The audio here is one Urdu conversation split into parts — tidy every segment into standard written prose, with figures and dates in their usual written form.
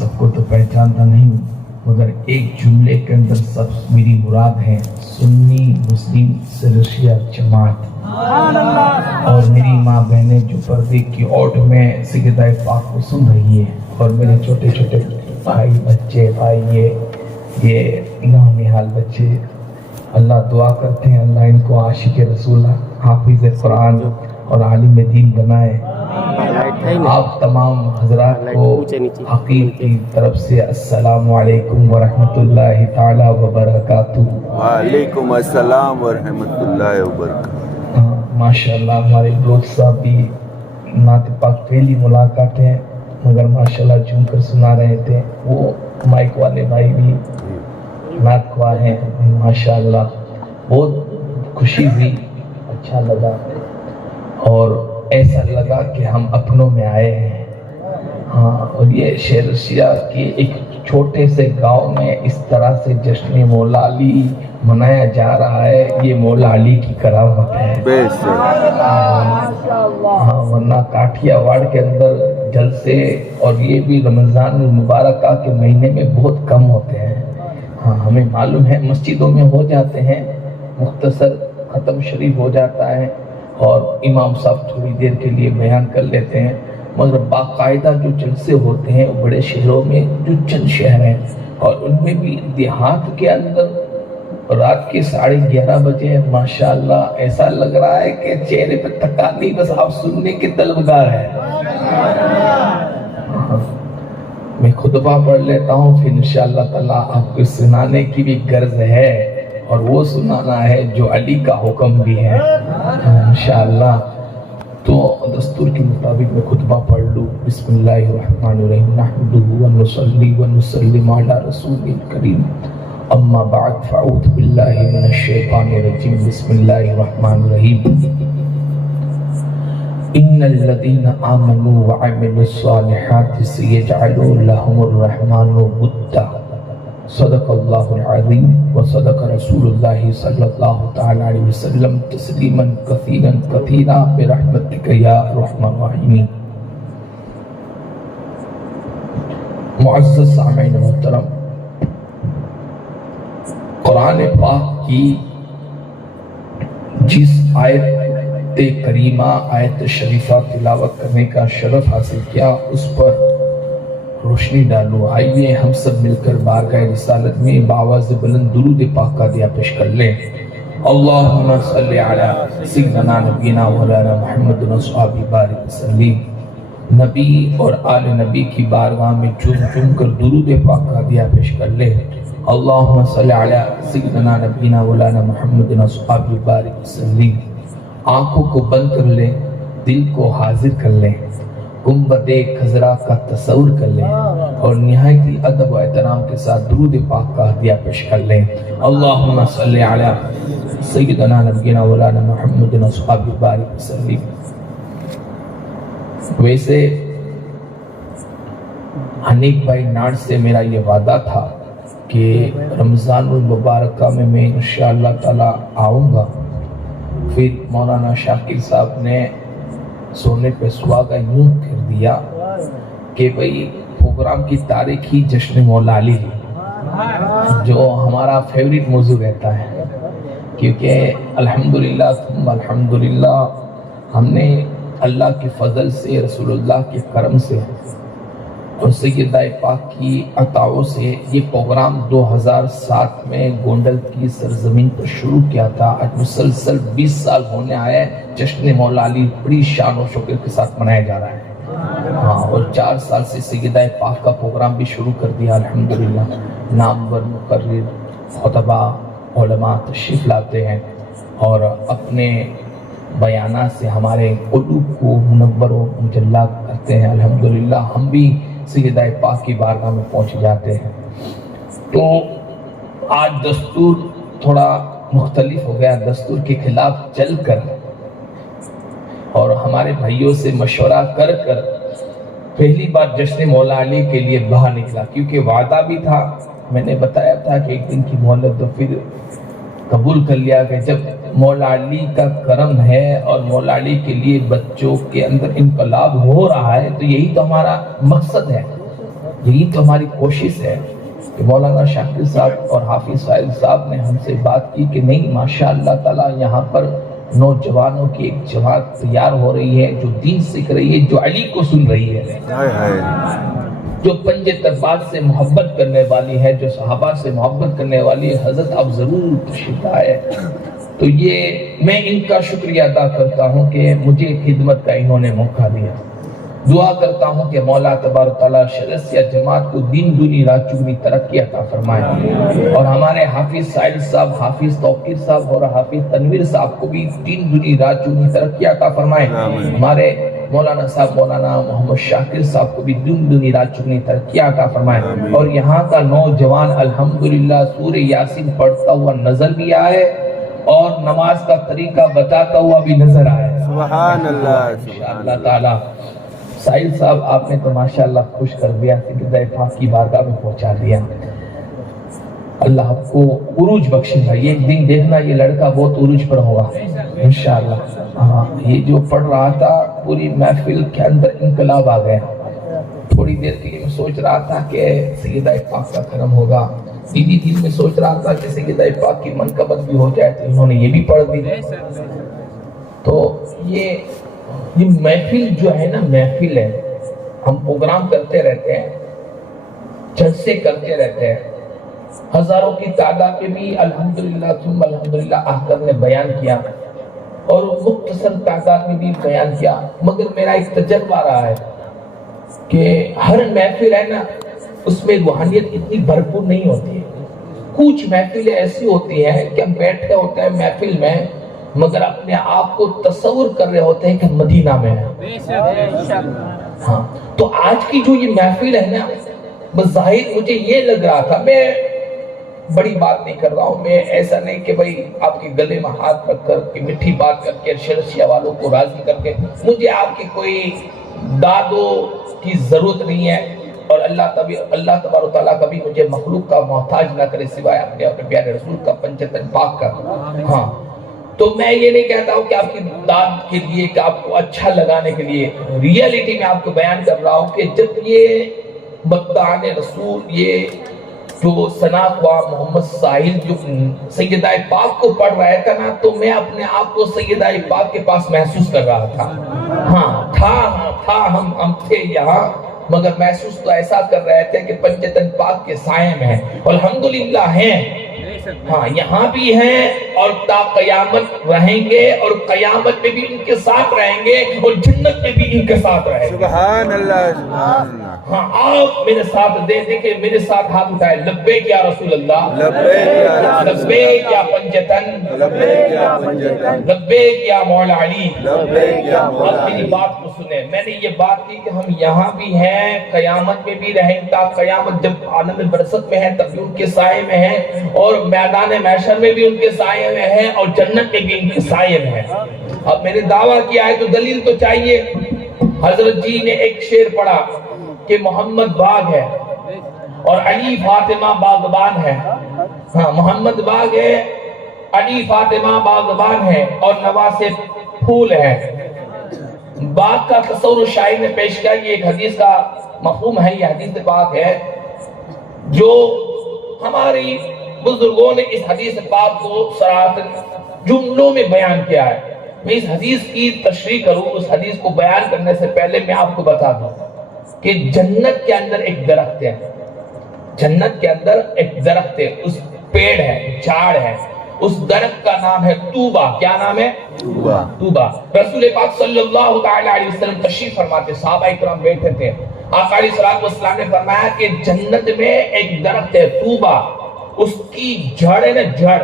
سب کو تو پہچانتا نہیں مگر ایک جملے کے اندر سب میری مراد ہے سنی مسلم سرشیا جماعت اور میری ماں بہنیں جو پردے کی اوٹ میں سیدہ پاک کو سن رہی ہے اور میرے چھوٹے چھوٹے بھائی بچے بھائی یہ نحال بچے اللہ دعا کرتے ہیں اللہ ان کو عاشق رسول حافظ قرآن اور عالم دین بنائے. آپ تمام حضرات کو حقیر کی طرف سے السلام علیکم ورحمۃ اللہ تعالی وبرکاتہ. وعلیکم السلام ورحمۃ اللہ وبرکاتہ. ماشاءاللہ ہمارے دوست صاحب بھی نعت پاک پہلی ملاقات ہے مگر ماشاءاللہ جھوم کر سنا رہے تھے. وہ مائک والے بھائی بھی نعت خواہ ہیں ماشاءاللہ. بہت خوشی ہوئی اچھا لگا اور ایسا لگا کہ ہم اپنوں میں آئے ہیں. ہاں اور یہ شہر شیعہ کے ایک چھوٹے سے گاؤں میں اس طرح سے جشن مولا علی منایا جا رہا ہے یہ مولا علی کی کرامت ہے. ہاں ورنہ کاٹھیا واڑ کے اندر جلسے اور یہ بھی رمضان المبارکہ کے مہینے میں بہت کم ہوتے ہیں. ہاں ہمیں معلوم ہے مسجدوں میں ہو جاتے ہیں مختصر ختم شریف ہو جاتا ہے اور امام صاحب تھوڑی دیر کے لیے بیان کر لیتے ہیں مگر باقاعدہ جو جلسے ہوتے ہیں بڑے شہروں میں جو چند شہر ہیں اور ان میں بھی دیہات کے اندر رات کے 11:30 بجے ماشاءاللہ ایسا لگ رہا ہے کہ چہرے پہ تھکان نہیں بس آپ سننے کے طلبگار ہیں. میں خطبہ پڑھ لیتا ہوں پھر انشاءاللہ تعالیٰ آپ کو سنانے کی بھی غرض ہے اور وہ سنانا ہے جو علی کا حکم بھی ہے انشاءاللہ. تو دستور کے مطابق میں خطبہ پڑھ لوں. بسم اللہ الرحمن الرحیم نحمدہ ونصلی ونسلم علی رسول الکریم اما بعد فاعوذ باللہ من الشیطان الرجیم. بسم اللہ الرحمن الرحیم. ان الذین آمنوا وعملوا الصالحات سیجعل لهم الرحمن ودا. صدق اللہ العظیم وصدق رسول اللہ صلی اللہ تعالی علیہ وسلم تسلیما کثیرا کثیرا برحمتک یا ارحم الراحمین. معزز سامعین محترم، قرآن پاک کی جس آیت کریمہ آیت شریفہ تلاوت کرنے کا شرف حاصل کیا اس پر روشنی ڈالو. آئیے ہم سب مل کر بارگاہ رسالت میں بآواز بلند درود پاک کا دیا پیش کر لیں. اللہم صلی علی سیدنا نبینا مولانا محمد وصحبہ بارک وسلم. نبی اور آل نبی کی بارگاہ میں جھوم جھوم کر درود پاک کا دیا پیش کر لیں. اللہم صلی علی سیدنا نبینا مولانا محمد وصحبہ بارک وسلم. آنکھوں کو بند کر لیں دل کو حاضر کر لیں گنبد خضرا کا تصور کر لیں اور نہایت ادب و احترام کے ساتھ درود پاک کا ہدیہ پیش کر لیں. اللہم صلی علی سیدنا نبینا مولانا محمد وصحبہ بارک وسلم. ویسے حنیف بھائی ناڑ سے میرا یہ وعدہ تھا کہ رمضان المبارکہ میں انشاءاللہ تعالی آؤں گا. پھر مولانا شاکر صاحب نے سونے پہ سواگا یوں کر دیا کہ بھئی پروگرام کی تاریخ ہی جشن مولا علی جو ہمارا فیوریٹ موضوع رہتا ہے کیونکہ الحمدللہ ثم الحمدللہ ہم نے اللہ کے فضل سے رسول اللہ کے کرم سے اور سیدہ پاک کی عطاؤں سے یہ پروگرام 2007 میں گونڈل کی سرزمین پر شروع کیا تھا. آج مسلسل 20 سال ہونے آئے جشن مولا علی بڑی شان و شوکت کے ساتھ منایا جا رہا ہے. ہاں اور 4 سال سے سیدہ پاک کا پروگرام بھی شروع کر دیا الحمدللہ. نامور مقرر خطبہ علماء تشریف لاتے ہیں اور اپنے بیانات سے ہمارے قلوب کو منور و مجلہ کرتے ہیں. الحمدللہ ہم بھی سیدہ پاک کی بارگاہ میں پہنچ جاتے ہیں. تو آج دستور تھوڑا مختلف ہو گیا. دستور کے خلاف چل کر اور ہمارے بھائیوں سے مشورہ کر پہلی بار جشن مولا علی کے لیے باہر نکلا کیونکہ وعدہ بھی تھا. میں نے بتایا تھا کہ ایک دن کی مہلت تو پھر قبول کر لیا کہ جب مولا علی کا کرم ہے اور مولا علی کے لیے بچوں کے اندر انقلاب ہو رہا ہے تو یہی تو ہمارا مقصد ہے. یہی تو ہماری کوشش ہے کہ مولانا شاکر صاحب اور حافظ ساحل صاحب نے ہم سے بات کی کہ نہیں ماشاء اللہ تعالیٰ یہاں پر نوجوانوں کی ایک جماعت تیار ہو رہی ہے جو دین سیکھ رہی ہے، جو علی کو سن رہی ہے، جو پنج تربات سے محبت کرنے والی ہے، جو صحابہ سے محبت کرنے والی ہے۔ حضرت آپ ضرور تشریف لائے۔ تو یہ میں ان کا شکریہ ادا کرتا ہوں کہ مجھے خدمت کا انہوں نے موقع دیا۔ دعا کرتا ہوں کہ مولا تبارک تعالیٰ شرعیہ جماعت کو دین دنی رات چگنی ترقی عطا فرمائے، اور ہمارے حافظ ساحل صاحب، حافظ توقیر صاحب اور حافظ تنویر صاحب کو بھی دین دنی رات چگنی ترقی عطا فرمائے۔ ہمارے مولانا صاحب مولانا محمد شاکر صاحب کو بھی دین دنی رات چگنی ترقی عطا فرمائے، اور یہاں کا نوجوان الحمدللہ سورہ یاسین پڑھتا ہوا نظر بھی آئے اور نماز کا طریقہ بتاتا ہوا بھی نظر آئے۔ سبحان اللہ، انشاءاللہ تعالی ساحل صاحب آپ نے تو ماشاءاللہ خوش کر دیا، سیدہ پاک کی بارگاہ میں پہنچا دیا۔ اللہ آپ کو عروج بخشے گا، یہ ایک دن دیکھنا یہ لڑکا بہت عروج پر ہوگا انشاءاللہ۔ ہاں یہ جو پڑھ رہا تھا پوری محفل کے اندر انقلاب آ گیا۔ تھوڑی دیر کے لیے میں سوچ رہا تھا کہ سیدہ پاک کا کرم ہوگا، دیدی دل میں سوچ رہا تھا کہ سیدہ پاک کی منقبت بھی ہو جائے، تو انہوں نے یہ بھی پڑھ دی۔ تو یہ محفل جو ہے نا، محفل ہے، ہم پروگرام کرتے رہتے ہیں، جلسے کرتے رہتے ہیں، ہزاروں کی تعداد میں بھی الحمدللہ ثم الحمدللہ احکام نے بیان کیا، اور مختصر تعداد میں بھی بیان کیا، مگر میرا ایک تجربہ رہا ہے کہ ہر محفل ہے نا اس میں روحانیت اتنی بھرپور نہیں ہوتی ہے۔ کچھ محفلیں ایسی ہوتی ہیں کہ ہم بیٹھے ہوتے ہیں محفل میں مگر اپنے آپ کو تصور کر رہے ہوتے ہیں کہ مدینہ میں ہے۔ ہاں تو آج کی جو یہ محفل ہے نا، بظاہر مجھے یہ لگ رہا تھا، میں بڑی بات نہیں کر رہا ہوں، میں ایسا نہیں کہ بھئی آپ کے گلے میں ہاتھ رکھ کر کہ میٹھی بات کر کے شرعیہ والوں کو راضی کر کے، مجھے آپ کی کوئی دادوں کی ضرورت نہیں ہے، اور اللہ تبارک و تعالیٰ کبھی مجھے مخلوق کا محتاج نہ کرے سوائے اپنے پیارے رسول کا پنجتن پاک کا۔ ہاں تو میں یہ نہیں کہتا ہوں کہ آپ کی داد کے لیے، کہ آپ کو اچھا لگانے کے لیے، ریئلٹی میں آپ کو بیان کر رہا ہوں کہ جب یہ مدعان رسول، یہ جو ثنا خواہ محمد ساحل جو سیدہ پاک کو پڑھ رہا تھا نا، تو میں اپنے آپ کو سیدہ پاک کے پاس محسوس کر رہا تھا۔ ہاں ہم تھے یہاں، مگر محسوس تو ایسا کر رہے تھے کہ پنجتن پاک کے سائے میں ہیں، الحمدللہ ہیں، ہاں یہاں بھی ہیں، اور تا قیامت رہیں گے، اور قیامت میں بھی ان کے ساتھ رہیں گے، اور جنت میں بھی ان کے ساتھ رہیں گے۔ سبحان اللہ، سبحان اللہ۔ ہاں آپ میرے ساتھ دیکھیں، میرے ساتھ ہاتھ اٹھائے، لبیک یا رسول اللہ، لبیک یا رسول اللہ، لبیک یا پنجتن، لبیک یا پنجتن، لبیک یا مولا علی۔ لبیک یا مولا آپ میری علی۔ بات کو سنیں، میں نے یہ بات کی کہ ہم یہاں بھی ہیں، قیامت میں بھی رہیں، تا قیامت جب عالم برزخ میں ہیں تب بھی ان کے سائے میں ہیں، اور میدان محشر میں بھی ان کے سائے میں ہیں، اور جنت میں بھی ان کے سائے میں ہیں۔ اب میں نے دعویٰ کیا ہے تو دلیل تو چاہیے۔ حضرت جی نے ایک شعر پڑھا کہ محمد باغ ہے اور علی فاطمہ باغبان ہے۔ ہاں محمد باغ ہے، علی فاطمہ باغبان ہے، اور نواسے پھول ہے۔ باغ کا تصور شاعر نے پیش کیا، یہ ایک حدیث کا مفہوم ہے، یہ حدیث پاک ہے جو ہماری بزرگوں نے اس حدیث پاک کو صراحتاً جملوں میں بیان کیا ہے۔ میں اس حدیث کی تشریح کروں، اس حدیث کو بیان کرنے سے پہلے میں آپ کو بتا دوں کہ جنت کے اندر ایک درخت ہے، جنت کے اندر ایک درخت ہے، اس پیڑ ہے، جھاڑ ہے، اس درخت کا نام ہے طوبہ۔ کیا نام ہے؟ طوبہ۔ رسول پاک صلی اللہ علیہ وسلم تشریف فرماتے، صحابہ اکرام بیٹھے تھے، آقا علیہ السلام نے فرمایا کہ جنت میں ایک درخت ہے طوبہ، اس کی جڑ ہے نا، جڑ،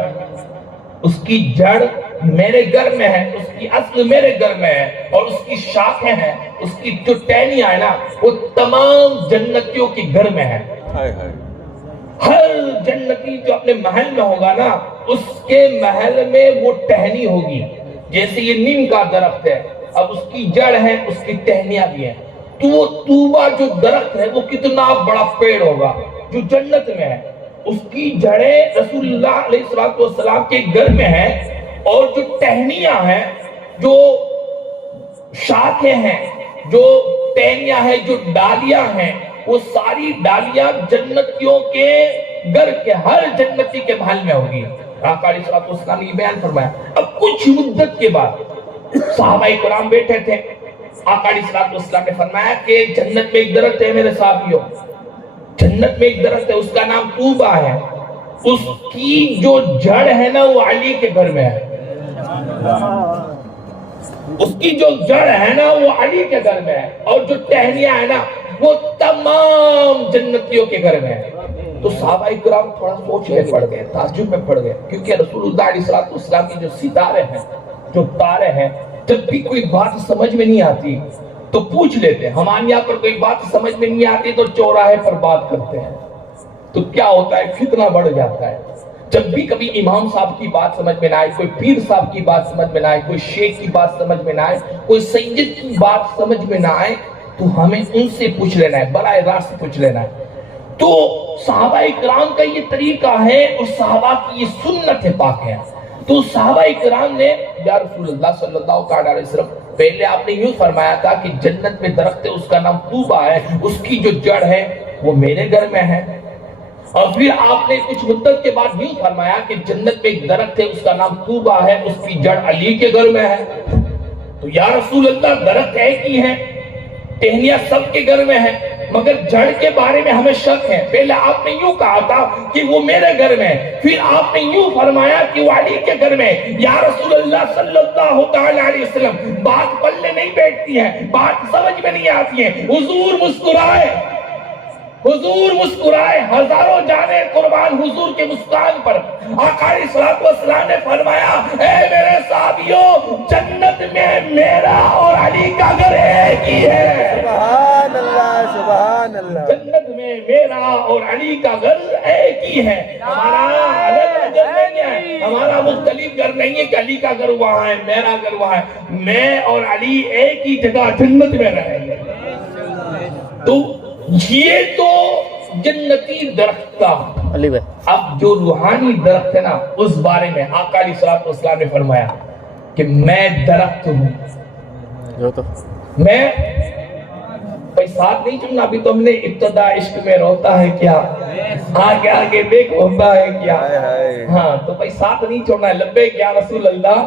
اس کی جڑ میرے گھر میں ہے، اس کی اصل میرے گھر میں ہے، اور اس کی شاخیں ہیں، اس کی جو ٹہنیاں ہیں نا، وہ تمام جنتیوں کے گھر میں ہے۔ ہر جنتی جو اپنے محل میں ہوگا نا، اس کے محل میں وہ ٹہنی ہوگی۔ جیسے یہ نیم کا درخت ہے، اب اس کی جڑ ہے، اس کی ٹہنیاں بھی ہیں، تو وہ طوبہ جو درخت ہے وہ کتنا بڑا پیڑ ہوگا جو جنت میں ہے، اس کی جڑیں رسول اللہ علیہ السلام کے گھر میں ہیں، اور جو ٹہنیاں ہیں، جو شاخیں ہیں، جو ٹہنیاں ہیں، جو ڈالیاں ہیں، وہ ساری ڈالیاں جنتیوں کے گھر کے ہر جنتی کے محل میں ہوگی. آقا علیہ الصلوۃ والسلام نے یہ بیان فرمایا. اب کچھ مدت کے بعد صحابہ کرام بیٹھے تھے. آقا علیہ الصلوۃ والسلام نے فرمایا کہ جنت میں ایک درخت ہے میرے صحابیوں, جنت میں ایک درخت ہے, اس کا نام طوبہ ہے. اس کی جو جڑ ہے نا وہ علی کے گھر میں ہے. اس کی جو جڑ ہے نا وہ علی کے گھر میں ہے, اور جو ٹہنیاں ہے نا وہ تمام جنتیوں کے گھر میں ہے. تو صحابہ کرام تھوڑا سوچ میں پڑ گئے, تعجب میں پڑ گئے, کیونکہ رسول اللہ علیہ الصلوۃ والسلام کی جو ستارے ہیں, جو تارے ہیں, جب بھی کوئی بات سمجھ میں نہیں آتی تو پوچھ لیتے ہیں. ہمارے یہاں پر کوئی بات سمجھ میں نہیں آتی تو چوراہے پر بات کرتے ہیں. تو کیا ہوتا ہے, فتنہ بڑھ جاتا ہے. جب بھی کبھی امام صاحب کی بات سمجھ میں نہ آئے, کوئی پیر صاحب کی بات سمجھ میں نہ آئے, کوئی شیخ کی بات سمجھ میں نہ آئے, کوئی سید کی بات سمجھ میں نہ آئے, تو ہمیں ان سے پوچھ لینا ہے, براہ راست پوچھ لینا ہے. تو صحابہ کرام کا یہ طریقہ ہے اور صحابہ کی یہ سنت پاک ہے. تو صحابہ کرام نے یا رسول اللہ صلی اللہ علیہ وسلم, پہلے آپ نے یوں فرمایا تھا کہ جنت میں درخت ہے, اس کا نام طوبہ ہے, اس کی جو جڑ ہے وہ میرے گھر میں ہے. اور پھر آپ نے کچھ مدت کے بعد یوں فرمایا کہ جنت میں ایک درخت ہے, اس کا نام طوبہ ہے, اس کی جڑ علی کے گھر میں ہے. تو یا رسول اللہ درخت ایک ہی ہے, ٹہنیاں سب کے گھر میں ہیں, مگر جڑ کے بارے میں ہمیں شک ہے. پہلے آپ نے یوں کہا تھا کہ وہ میرے گھر میں, پھر آپ نے یوں فرمایا کہ وہ علی کے گھر میں. یا رسول اللہ صلی اللہ تعالی علیہ وسلم, بات پلے نہیں بیٹھتی ہے, بات سمجھ میں نہیں آتی ہے. حضور مسکرائے, حضور مسکرائے, ہزاروں جانے قربان حضور کے مسکان پر. آقا علیہ الصلوۃ والسلام نے فرمایا, اے میرے صحابیوں, جنت میں میرا اور علی کا گھر ایک ہی ہے. سبحان اللہ, سبحان اللہ. جنت میں میرا اور علی کا گھر ایک ہی ہے. ہمارا الگ گھر نہیں ہے, ہمارا مختلف گھر نہیں ہے کہ علی کا گھر وہاں ہے, میرا گھر وہاں ہے. میں اور علی ایک ہی جگہ جنت میں رہیں گے. تو یہ تو جنتی درخت تھا. اب جو روحانی درخت ہے نا, اس بارے میں آقا علیہ الصلوۃ والسلام نے فرمایا کہ میں درخت ہوں. میں بھائی ساتھ نہیں چلنا, ابھی تو ہم نے ابتدا عشق میں روتا ہے کیا, آگے آگے دیکھ ہوتا ہے کیا. ہاں تو بھائی ساتھ نہیں چھوڑنا ہے. لبیک یا رسول اللہ,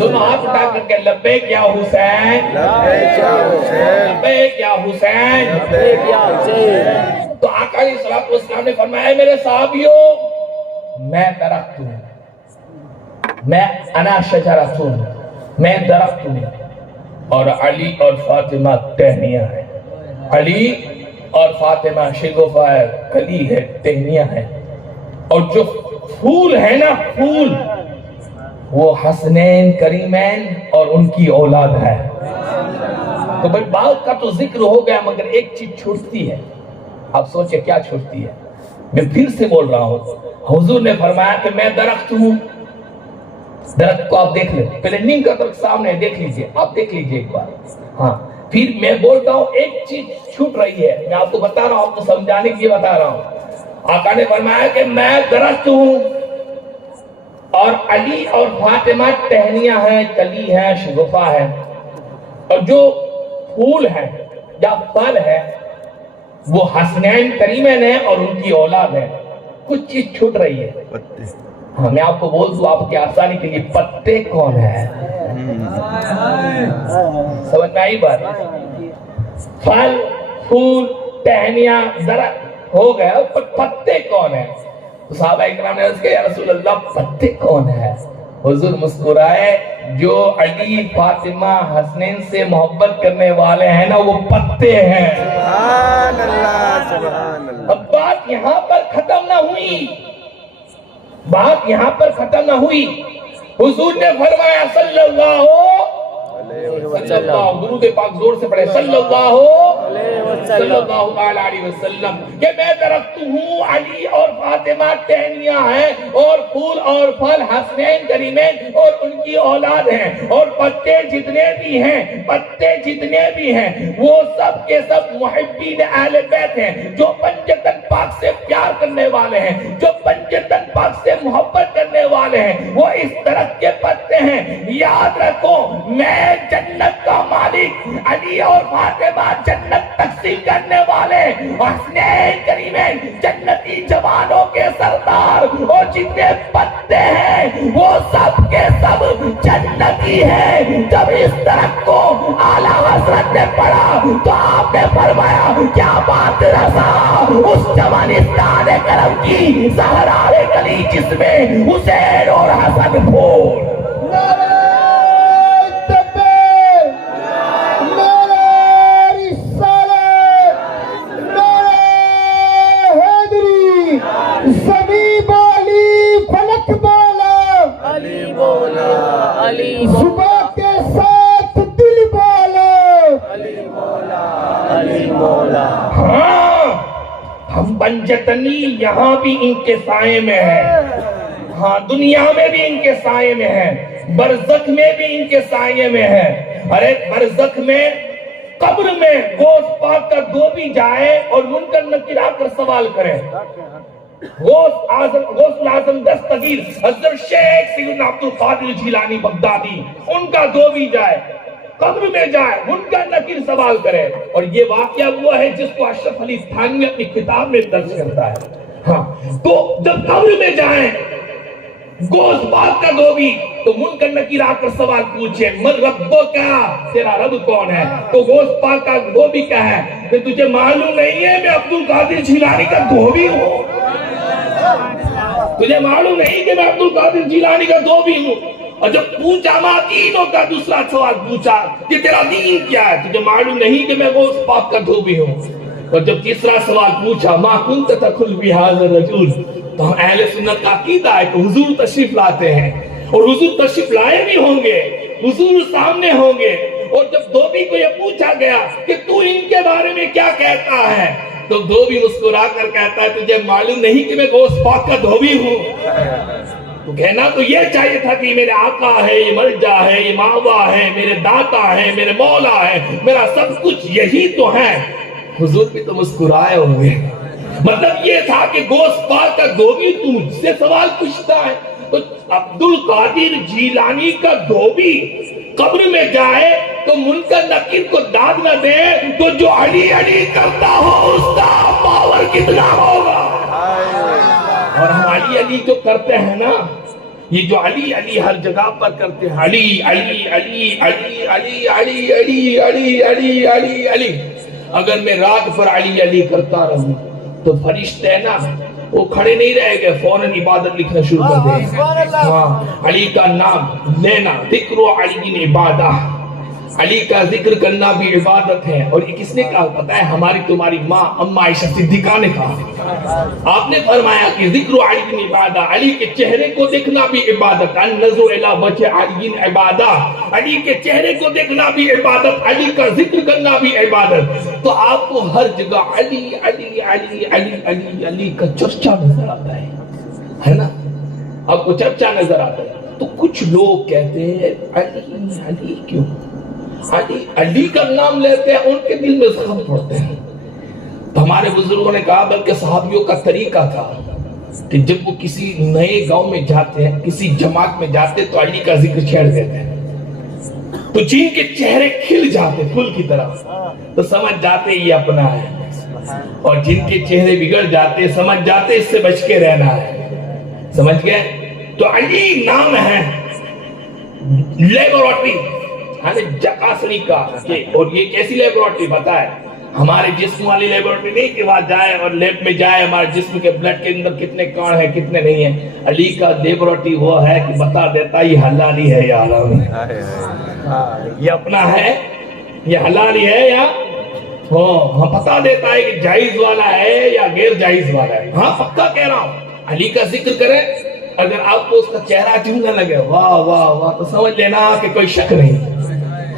دونوں ہاتھ اٹھا کر کے لبیک یا حسین, لبیک یا حسین, لبیک یا حسین. تو آقا علیہ الصلوۃ والسلام نے فرمایا, میرے صحابیوں, میں درخت ہوں, میں انا شجرۃ ہوں, میں درخت ہوں, اور علی اور فاطمہ ٹہنیاں ہیں. علی اور فاطمہ شگوفہ ہے, کلی ہے, ٹہنیاں ہیں. اور جو پھول ہے نا, پھول, وہ حسنین کریمین اور ان کی اولاد ہے. تو بھائی بات کا تو ذکر ہو گیا, مگر ایک چیز چھوٹتی ہے. آپ سوچیں کیا چھوٹتی ہے. میں پھر سے بول رہا ہوں, حضور نے فرمایا کہ میں درخت ہوں. درخت کو آپ دیکھ لیں, پہلے نیم کا درخت سامنے دیکھ لیجئے, آپ دیکھ لیجئے ایک بار. ہاں پھر میں بولتا ہوں, ایک چیز چھوٹ رہی ہے, میں آپ کو بتا رہا ہوں, آپ کو سمجھانے کے لیے بتا رہا ہوں. آقا نے فرمایا کہ میں درخت ہوں, اور علی اور فاطمہ ٹہنیاں ہیں, کلی ہیں, شگوفہ ہے. اور جو پھول ہے یا پھل ہے وہ حسنین کریمین ہے اور ان کی اولاد ہے. کچھ چیز چھوٹ رہی ہے. ہاں میں آپ کو بول دوں آپ کی آسانی کے لیے, پتے کون ہے؟ سمجھ میں آئی بات؟ پھل, پھول, ٹہنیاں, درخت ہو گیا, پر پتے کون ہے؟ صحابہ اکرام نے عرض کیا, یا رسول اللہ پتے کون ہے؟ حضور مسکرائے, جو علی فاطمہ حسنین سے محبت کرنے والے ہیں نا, وہ پتے ہیں. سبحان اللہ, سبحان اللہ. اب بات یہاں پر ختم نہ ہوئی, بات یہاں پر ختم نہ ہوئی. حضور نے فرمایا صلی اللہ درود پاک زور سے پڑھے, صلی اللہ علیہ وسلم, کہ میں درخت ہوں, علی اور فاطمہ ٹہنیاں ہیں, اور پھول اور پھل حسنین کریمین اور ان کی اولاد ہیں. اور پتے جتنے بھی ہیں, پتے جتنے بھی ہیں, وہ سب کے سب محبین اہل بیت ہیں, جو پنجتن پاک سے پیار کرنے والے ہیں, جو پنجتن پاک سے محبت کرنے والے ہیں. وہ اس درخت کے پتے ہیں. یاد رکھو, میں جنت کا مالک, علی اور فاطمہ جنت جنت تقسیم کرنے والے حسنین کریمین جنتی جوانوں کے سردار اور جتنے بندے ہیں وہ سب کے سب جنتی ہیں. جب اس درخت کو اعلیٰ حضرت نے پڑھا تو آپ نے فرمایا کیا بات رضا اس جوانستان کرم کی زہرائے گلی جس میں حسین اور حسن پھول. ہم بنجتنی یہاں بھی ان کے سائے میں ہے, ہاں دنیا میں بھی ان کے سائے میں ہے, برزخ میں بھی ان کے سائے میں ہے. ارے برزخ میں قبر میں گوشت پاک کا دھوبی جائے اور منکر نکیر آ کر سوال کرے. غوث اعظم دستگیر حضرت شیخ سیدنا عبد القادر جیلانی بغدادی ان کا دھوبی جائے, قبر میں جائے, منکر نکیر سوال کرے. اور یہ واقعہ ہوا ہے جس کو اشرف علی تھانوی اپنی کتاب میں درج کرتا ہے. ہاں تو جب قبر میں جائیں گوشت پاک کا دھوبی تو منکر نکیر آ کر سوال پوچھے من ربو کا, تیرا رب کون ہے؟ تو گوشت پاک کا دھوبی کیا ہے کہ تجھے معلوم نہیں ہے میں عبد القادر جیلانی کا دھوبی ہوں. تجھے معلوم نہیں کہ میں عبد القادر جیلانی کا دھوبی ہوں. اور جب پوچھا ماں دینوں کا دوسرا سوال پوچھا کہ تیرا دین کیا ہے, تجھے معلوم نہیں کہ میں غوث پاک کا دھوبی ہوں. اور جب تیسرا سوال پوچھا ماں کنت تدخل بہذا الرجل, تو اہل سنت کا عقیدہ ہے کہ حضور تشریف لاتے ہیں اور حضور تشریف لائے بھی ہوں گے, حضور سامنے ہوں گے. اور جب دھوبی کو یہ پوچھا گیا کہ تو ان کے بارے میں کیا کہتا ہے تو دھوبی مسکرا کر کہتا ہے تجھے معلوم نہیں کہ میں غوث پاک کا دھوبی ہوں. تو کہنا تو یہ چاہیے تھا کہ میرے آقا ہے, یہ ملجا ہے, یہ ماوا ہے, میرے داتا ہے, میرے مولا ہے, میرا سب کچھ یہی تو ہے. حضور بھی تو مسکرائے ہوں گے. مطلب یہ تھا کہ غوث پاک کا دھوبی تو مجھ سے سوال پوچھتا ہے. تو عبد القادر جیلانی کا دھوبی قبر میں جائے تو منکر نکیر کو داد نہ دے تو جو علی علی کرتا ہو اس کا پاور کتنا ہوگا. اور ہم علی علی جو کرتے ہیں نا, یہ جو علی علی ہر جگہ پر کرتے ہیں, علی علی علی علی علی علی علی علی علی علی علی. اگر میں رات پر علی علی کرتا رہوں تو فرشتے نا وہ کھڑے نہیں رہے گے, فوراً عبادت لکھنا شروع کر دیں. ہاں علی کا نام لینا, ذکر علی عبادہ, علی کا ذکر کرنا بھی عبادت ہے. اور یہ کس نے کہا پتہ ہے؟ ہماری تمہاری ماں اما عائشہ صدیقہ نے کہا. آپ نے فرمایا کہ ذکر علی عبادہ, علی کے چہرے کو دیکھنا بھی عبادت, النظر الی وجہ علی عبادہ, علی کے چہرے کو دیکھنا بھی عبادت, علی کا ذکر کرنا بھی عبادت. تو آپ کو ہر جگہ علی علی علی علی علی علی کا چرچا نظر آتا ہے نا, آپ کو چرچا نظر آتا ہے. تو کچھ لوگ کہتے ہیں علی علی کیوں, علی علی کا نام لیتے ہیں, ان کے دل میں زخم پڑتے ہیں. تو ہمارے بزرگوں نے کہا بلکہ صحابیوں کا طریقہ تھا کہ جب وہ کسی نئے گاؤں میں جاتے ہیں, کسی جماعت میں جاتے تو علی کا ذکر چھیڑ دیتے ہیں. تو جن کے چہرے کھل جاتے پھول کی طرح تو سمجھ جاتے یہ اپنا ہے, اور جن کے چہرے بگڑ جاتے سمجھ جاتے اس سے بچ کے رہنا ہے. سمجھ گئے؟ تو علی نام ہے لیبورٹری جکاسری کا. اور یہ کیسی لیبورٹری بتائے؟ ہمارے جسم والی لیبورٹری نہیں کہ وہاں جائے اور لیب میں جائے ہمارے جسم کے بلڈ کے اندر کتنے کان ہیں کتنے نہیں ہیں. علی کا لیبورٹری وہ ہے کہ بتا دیتا یہ حلالی ہے یا حرامی, یہ اپنا ہے, یہ حلالی ہے یا ہاں پتا دیتا ہے کہ جائز والا ہے یا غیر جائز والا ہے. ہاں پکا کہہ رہا ہوں, علی کا ذکر کریں, اگر آپ کو اس کا چہرہ چمنے لگے واہ واہ واہ تو سمجھ لینا کہ کوئی شک نہیں.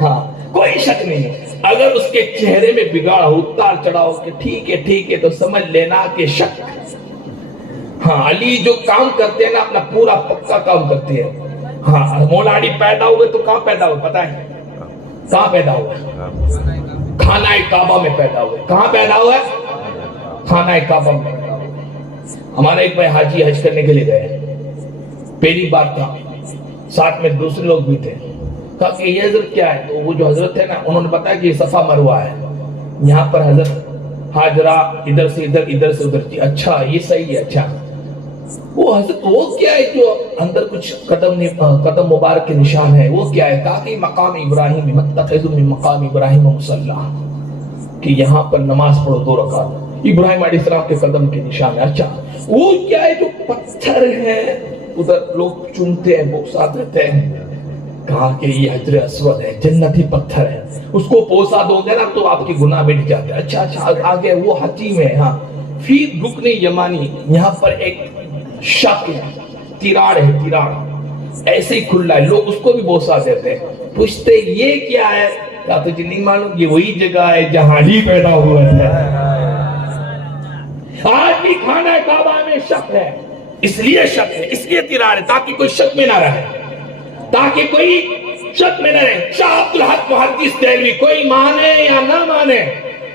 ہاں کوئی شک نہیں. اگر اس کے چہرے میں بگاڑ ہو, اتار چڑھاؤ کہ ٹھیک ہے تو سمجھ لینا کہ شک. ہاں علی جو کام کرتے ہیں نا اپنا پورا پکا کام کرتے ہیں. ہاں مولا علی پیدا ہوئے تو کہاں پیدا ہوئے پتہ ہے؟ کہاں پیدا ہوئے؟ خانہ کعبہ میں پیدا ہوئے. کہاں پیدا ہوئے؟ خانہ کعبہ میں پیدا ہوئے. ہمارے ایک بھائی حاجی حج کرنے کے لیے گئے, پہلی بار تھا, ساتھ میں دوسرے لوگ بھی تھے. کہا کہ یہ حضرت کیا ہے؟ تو وہ جو حضرت ہے نا انہوں نے بتایا کہ یہ صفا مروہ ہے. یہاں پر حضرت ہاجرہ ادھر سے ادھر تھی. اچھا یہ صحیح ہے. اچھا وہ حضرت وہ کیا ہے جو اندر کچھ قدم مبارک کے نشان ہے, وہ کیا ہے؟ کہا کہ مقام ابراہیم متخذ من مقام ابراہیم مصلی, کہ یہاں پر نماز پڑھو 2 رکعت, ابراہیم علیہ السلام کے قدم کے نشان ہے. اچھا وہ کیا ہے جو پتھر ہے ادھر لوگ چنتے ہیں, بوسات رہتے ہیں؟ کہا کہ یہ حجر اسود ہے, جنتی پتھر ہے, اس کو پوسا دو گے نا تو آپ کی گناہ مٹ جاتے ہیں. اچھا آگے وہ حتیم ہے. ہاں پھر رکن یمانی, یہاں پر ایک شک ہے, تیراڑ ہے, تیراڑ ایسے ہی کھلا ہے, لوگ اس کو بھی بوسا دیتے ہیں. پوچھتے یہ کیا ہے؟ کہا تجھے نہیں معلوم, یہ وہی جگہ ہے جہاں علی پیدا ہوا ہے. آج بھی خانہ کعبہ میں شک ہے, اس لیے شک ہے, اس لیے تیراڑ ہے تاکہ کوئی شک میں نہ رہے, تاکہ کوئی شک میں نہ رہے. شاہ عبد الحق محدث دہلوی کوئی مانے یا نہ مانے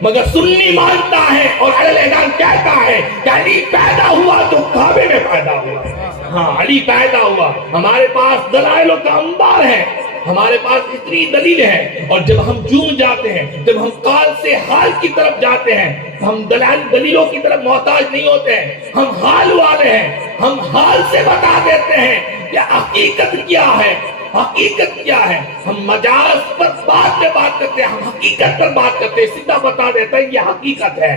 مگر سنی مانتا ہے اور علی اعلان کہتا ہے کہ علی پیدا ہوا تو کعبے میں پیدا ہوا. ہاں علی پیدا ہوا. ہمارے پاس دلائل کا انبار ہے, ہمارے پاس اتنی دلیل ہے, اور جب ہم جون جاتے ہیں, جب ہم قال سے حال کی طرف جاتے ہیں, ہم دلیلوں کی طرف محتاج نہیں ہوتے ہیں, ہم حال والے ہیں. ہم حال سے بتا دیتے ہیں کہ حقیقت کیا ہے, حقیقت کیا ہے. ہم مجاز پر بات کرتے ہیں, ہم حقیقت پر بات کرتے ہیں, سیدھا بتا دیتا ہے یہ حقیقت ہے.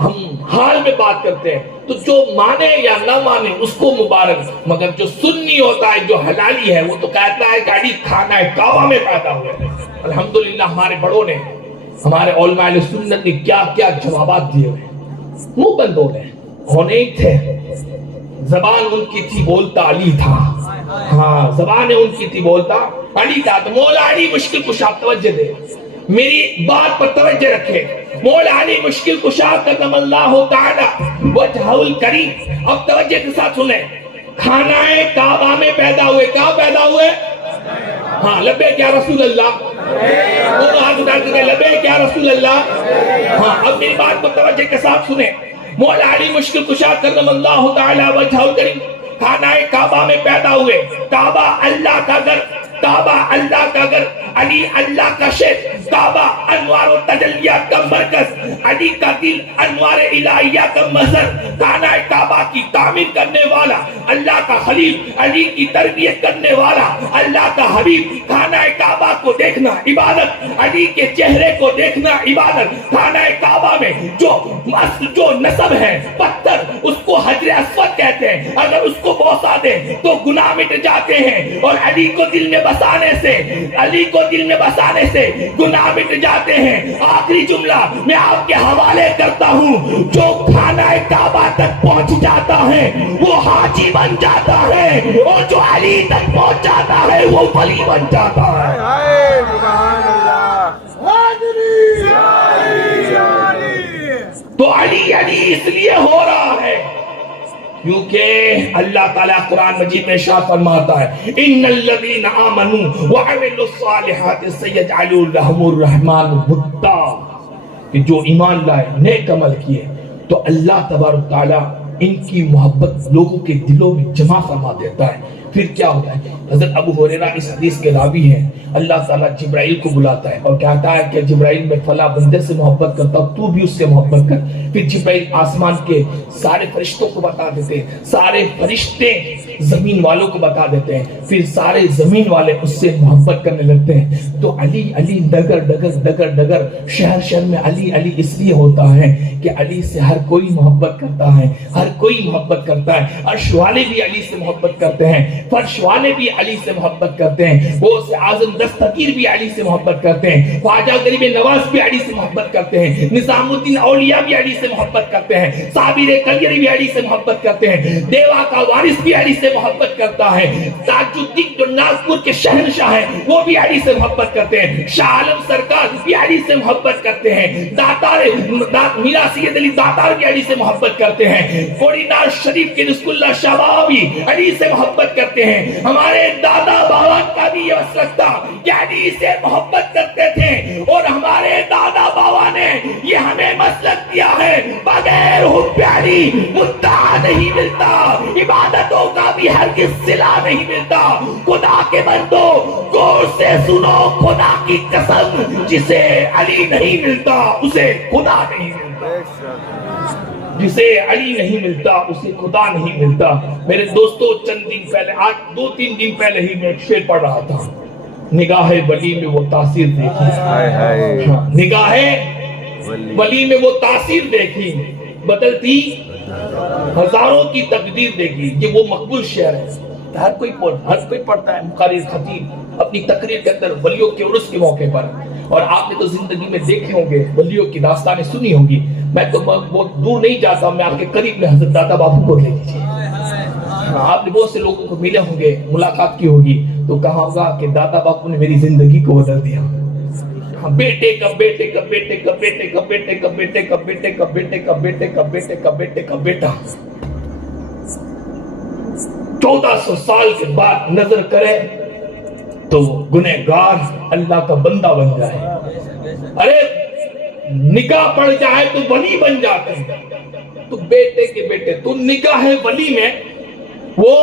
ہم حال میں بات کرتے ہیں. تو جو مانے یا نہ مانے اس کو مبارک, مگر جو سنی ہوتا ہے, جو حلالی ہے, وہ تو کہتا ہے کہ علی خانہ کعبہ میں پیدا ہوئے. الحمدللہ ہمارے بڑوں نے, ہمارے علماء اہل سنت نے کیا کیا جوابات دیے ہوئے, منہ بند ہو گئے, ہونے ہی تھے. زبان ان کی تھی بولتا علی تھا. ہاں زبان ان کی تھی بولتا علی تھا. تو مولا علی مشکل کشا, توجہ دے, میری بات پر توجہ رکھے. مولا علی مشکل کشا قدم اللہ تعالی وجہہ الکریم. اب توجہ کے ساتھ سنیں, خانہ کعبہ میں پیدا ہوئے. کہاں پیدا ہوئے؟ ہاں لبیک یا رسول اللہ, دونوں ہاتھ اٹھا کے لبیک یا رسول اللہ. ہاں اب میری بات کو توجہ کے ساتھ سنیں. مولا علی مشکل کشا کرم اللہ تعالی وجہہ الکریم خانہ کعبہ میں پیدا ہوئے. کعبہ اللہ کا گھر, کعبہ اللہ کا گھر, علی اللہ کا شہر, کعبہ انوار و تجلیات کا مرکز, علی کا دل انوار الہیہ کا مظہر, خانہ کعبہ کی تعمیر کرنے والا, اللہ کا خلیل, علی کی تربیت کرنے والا, اللہ کا حبیب. خانہ کعبہ کو دیکھنا عبادت, علی کے چہرے کو دیکھنا عبادت. خانہ کعبہ میں جو نسب ہے پتھر, اس کو حجر اسود کہتے ہیں. اگر اس کو بوسا دے تو گناہ مٹ جاتے ہیں, اور علی کو دل میں بسانے سے, علی کو دل میں بسانے سے گناہ مٹ جاتے ہیں. آخری جملہ میں آپ کے حوالے کرتا ہوں, جو خانہ کعبہ تک پہنچ جاتا ہے وہ حاجی بن جاتا ہے, اور جو علی تک پہنچ جاتا ہے وہ ولی بن جاتا ہے. تو علی علی اس لیے ہو رہا ہے کیونکہ اللہ تعالیٰ قرآن مجید میں ارشاد فرماتا ہے ان الذین آمنوا وعملوا الصالحات سیجعل لهم الرحمن ودا, کہ جو ایمان لائے, نیک عمل کیے, تو اللہ تبارک تعالیٰ ان کی محبت لوگوں کے دلوں میں جمع فرما دیتا ہے. پھر کیا ہوتا ہے؟ حضرت ابو ہریرہ اس حدیث کے راوی ہیں, اللہ تعالیٰ جبرائیل کو بلاتا ہے اور کہتا ہے کہ جبرائیل میں فلاں بندے سے محبت کرتا ہوں, تو بھی اس سے محبت کر. پھر جبرائیل آسمان کے سارے فرشتوں کو بتا دیتے ہیں, سارے فرشتے زمین والوں کو بتا دیتے ہیں, پھر سارے زمین والے اس سے محبت کرنے لگتے ہیں. تو علی علی ڈگر ڈگر ڈگر ڈگر شہر شہر میں علی علی اس لیے ہوتا ہے کہ علی سے ہر کوئی محبت کرتا ہے, ہر کوئی محبت کرتا ہے. عرش والے بھی علی سے محبت کرتے ہیں, فرش والے بھی علی سے محبت کرتے ہیں, غوث اعظم دستگیر بھی علی سے محبت کرتے ہیں, خواجہ غریب نواز بھی علی سے محبت کرتے ہیں, نظام الدین اولیاء بھی علی سے محبت کرتے ہیں, صابر کلیری بھی علی سے محبت کرتے ہیں, دیوا کا وارث بھی علی سے محبت کرتا ہے, تاج الدین جو ناگپور کے شہنشاہ ہیں وہ بھی علی سے محبت کرتے ہیں, شاہ عالم سرکار بھی علی سے محبت کرتے ہیں, داتار میرا سید علی داتار بھی علی سے محبت کرتے ہیں, کوڑی ناز شریف کے رزق اللہ شاہ بابا بھی علی سے محبت کرتے ہیں. ہمارے دادا بابا کا بھی یہ مسلک تھا کہ علی سے محبت کرتے تھے, اور ہمارے دادا بابا نے یہ ہمیں مسلک دیا ہے بغیر حب علی مدعا نہیں ملتا, عبادتوں کا کبھی ہرگز صلہ نہیں ملتا. خدا کے بندو غور سے سنو خدا کی قسم، جسے علی نہیں ملتا اسے خدا نہیں ملتا. جسے علی نہیں ملتا اسے خدا نہیں ملتا. میرے دوستو چند دن پہلے، آج 2-3 دن پہلے ہی میں ایک شعر پڑھ رہا تھا. نگاہ ولی میں وہ تاثیر دیکھی، نگاہ ولی میں وہ تاثیر دیکھی، بدلتی ہزاروں کی تقدیر دیکھی. یہ وہ مقبول شعر ہے، ہر کوئی پڑھتا ہے. مقرر خطیب اپنی تقریر کے اندر ولیوں کے عرس کے موقع پر، اور آپ نے تو زندگی میں دیکھے ہوں گے، ولیوں کی داستانیں سنی ہوں گی. میں تو بہت دور نہیں جاتا، میں آپ کے قریب میں حضرت دادا باپو کو لے لیجیے. آپ نے بہت سے لوگوں کو ملے ہوں گے، ملاقات کی ہوگی، تو کہا ہوگا کہ دادا باپو نے میری زندگی کو بدل دیا. بیٹے کا بیٹے کا بیٹے کا بیٹے کا بیٹے کا بیٹے کا بیٹے کا بیٹے کا بیٹے کا بیٹے کا بیٹے کا بیٹا 1400 سال کے بعد نظر کرے تو گنہگار اللہ کا بندہ بن جائے. ارے نکاح پڑ جائے تو ولی بن جاتے ہیں. تو بیٹے کے بیٹے، تو نکاح ولی میں وہ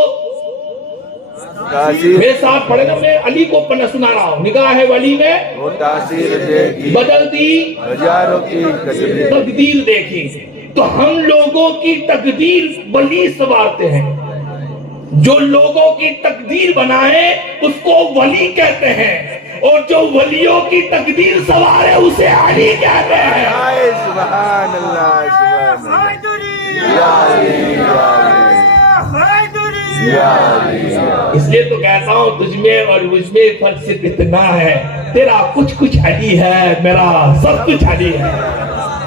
میرے ساتھ پڑھے نا، میں علی کو پڑھنا سنا رہا ہوں. نگاہ ولی میں وہ تاثیر دیکھی، بدلتی ہزاروں کی تقدیر دیکھی. تو ہم لوگوں کی تقدیر ولی سنوارتے ہیں. جو لوگوں کی تقدیر بنائے اس کو ولی کہتے ہیں، اور جو ولیوں کی تقدیر سنوارے اسے علی کہتے ہیں. سبحان اللہ، سبحان اللہ. اس لیے تو کہتا ہوں تجھ میں اور مجھ میں فرق صرف اتنا ہے، تیرا کچھ کچھ علی ہے، میرا سب کچھ علی ہے.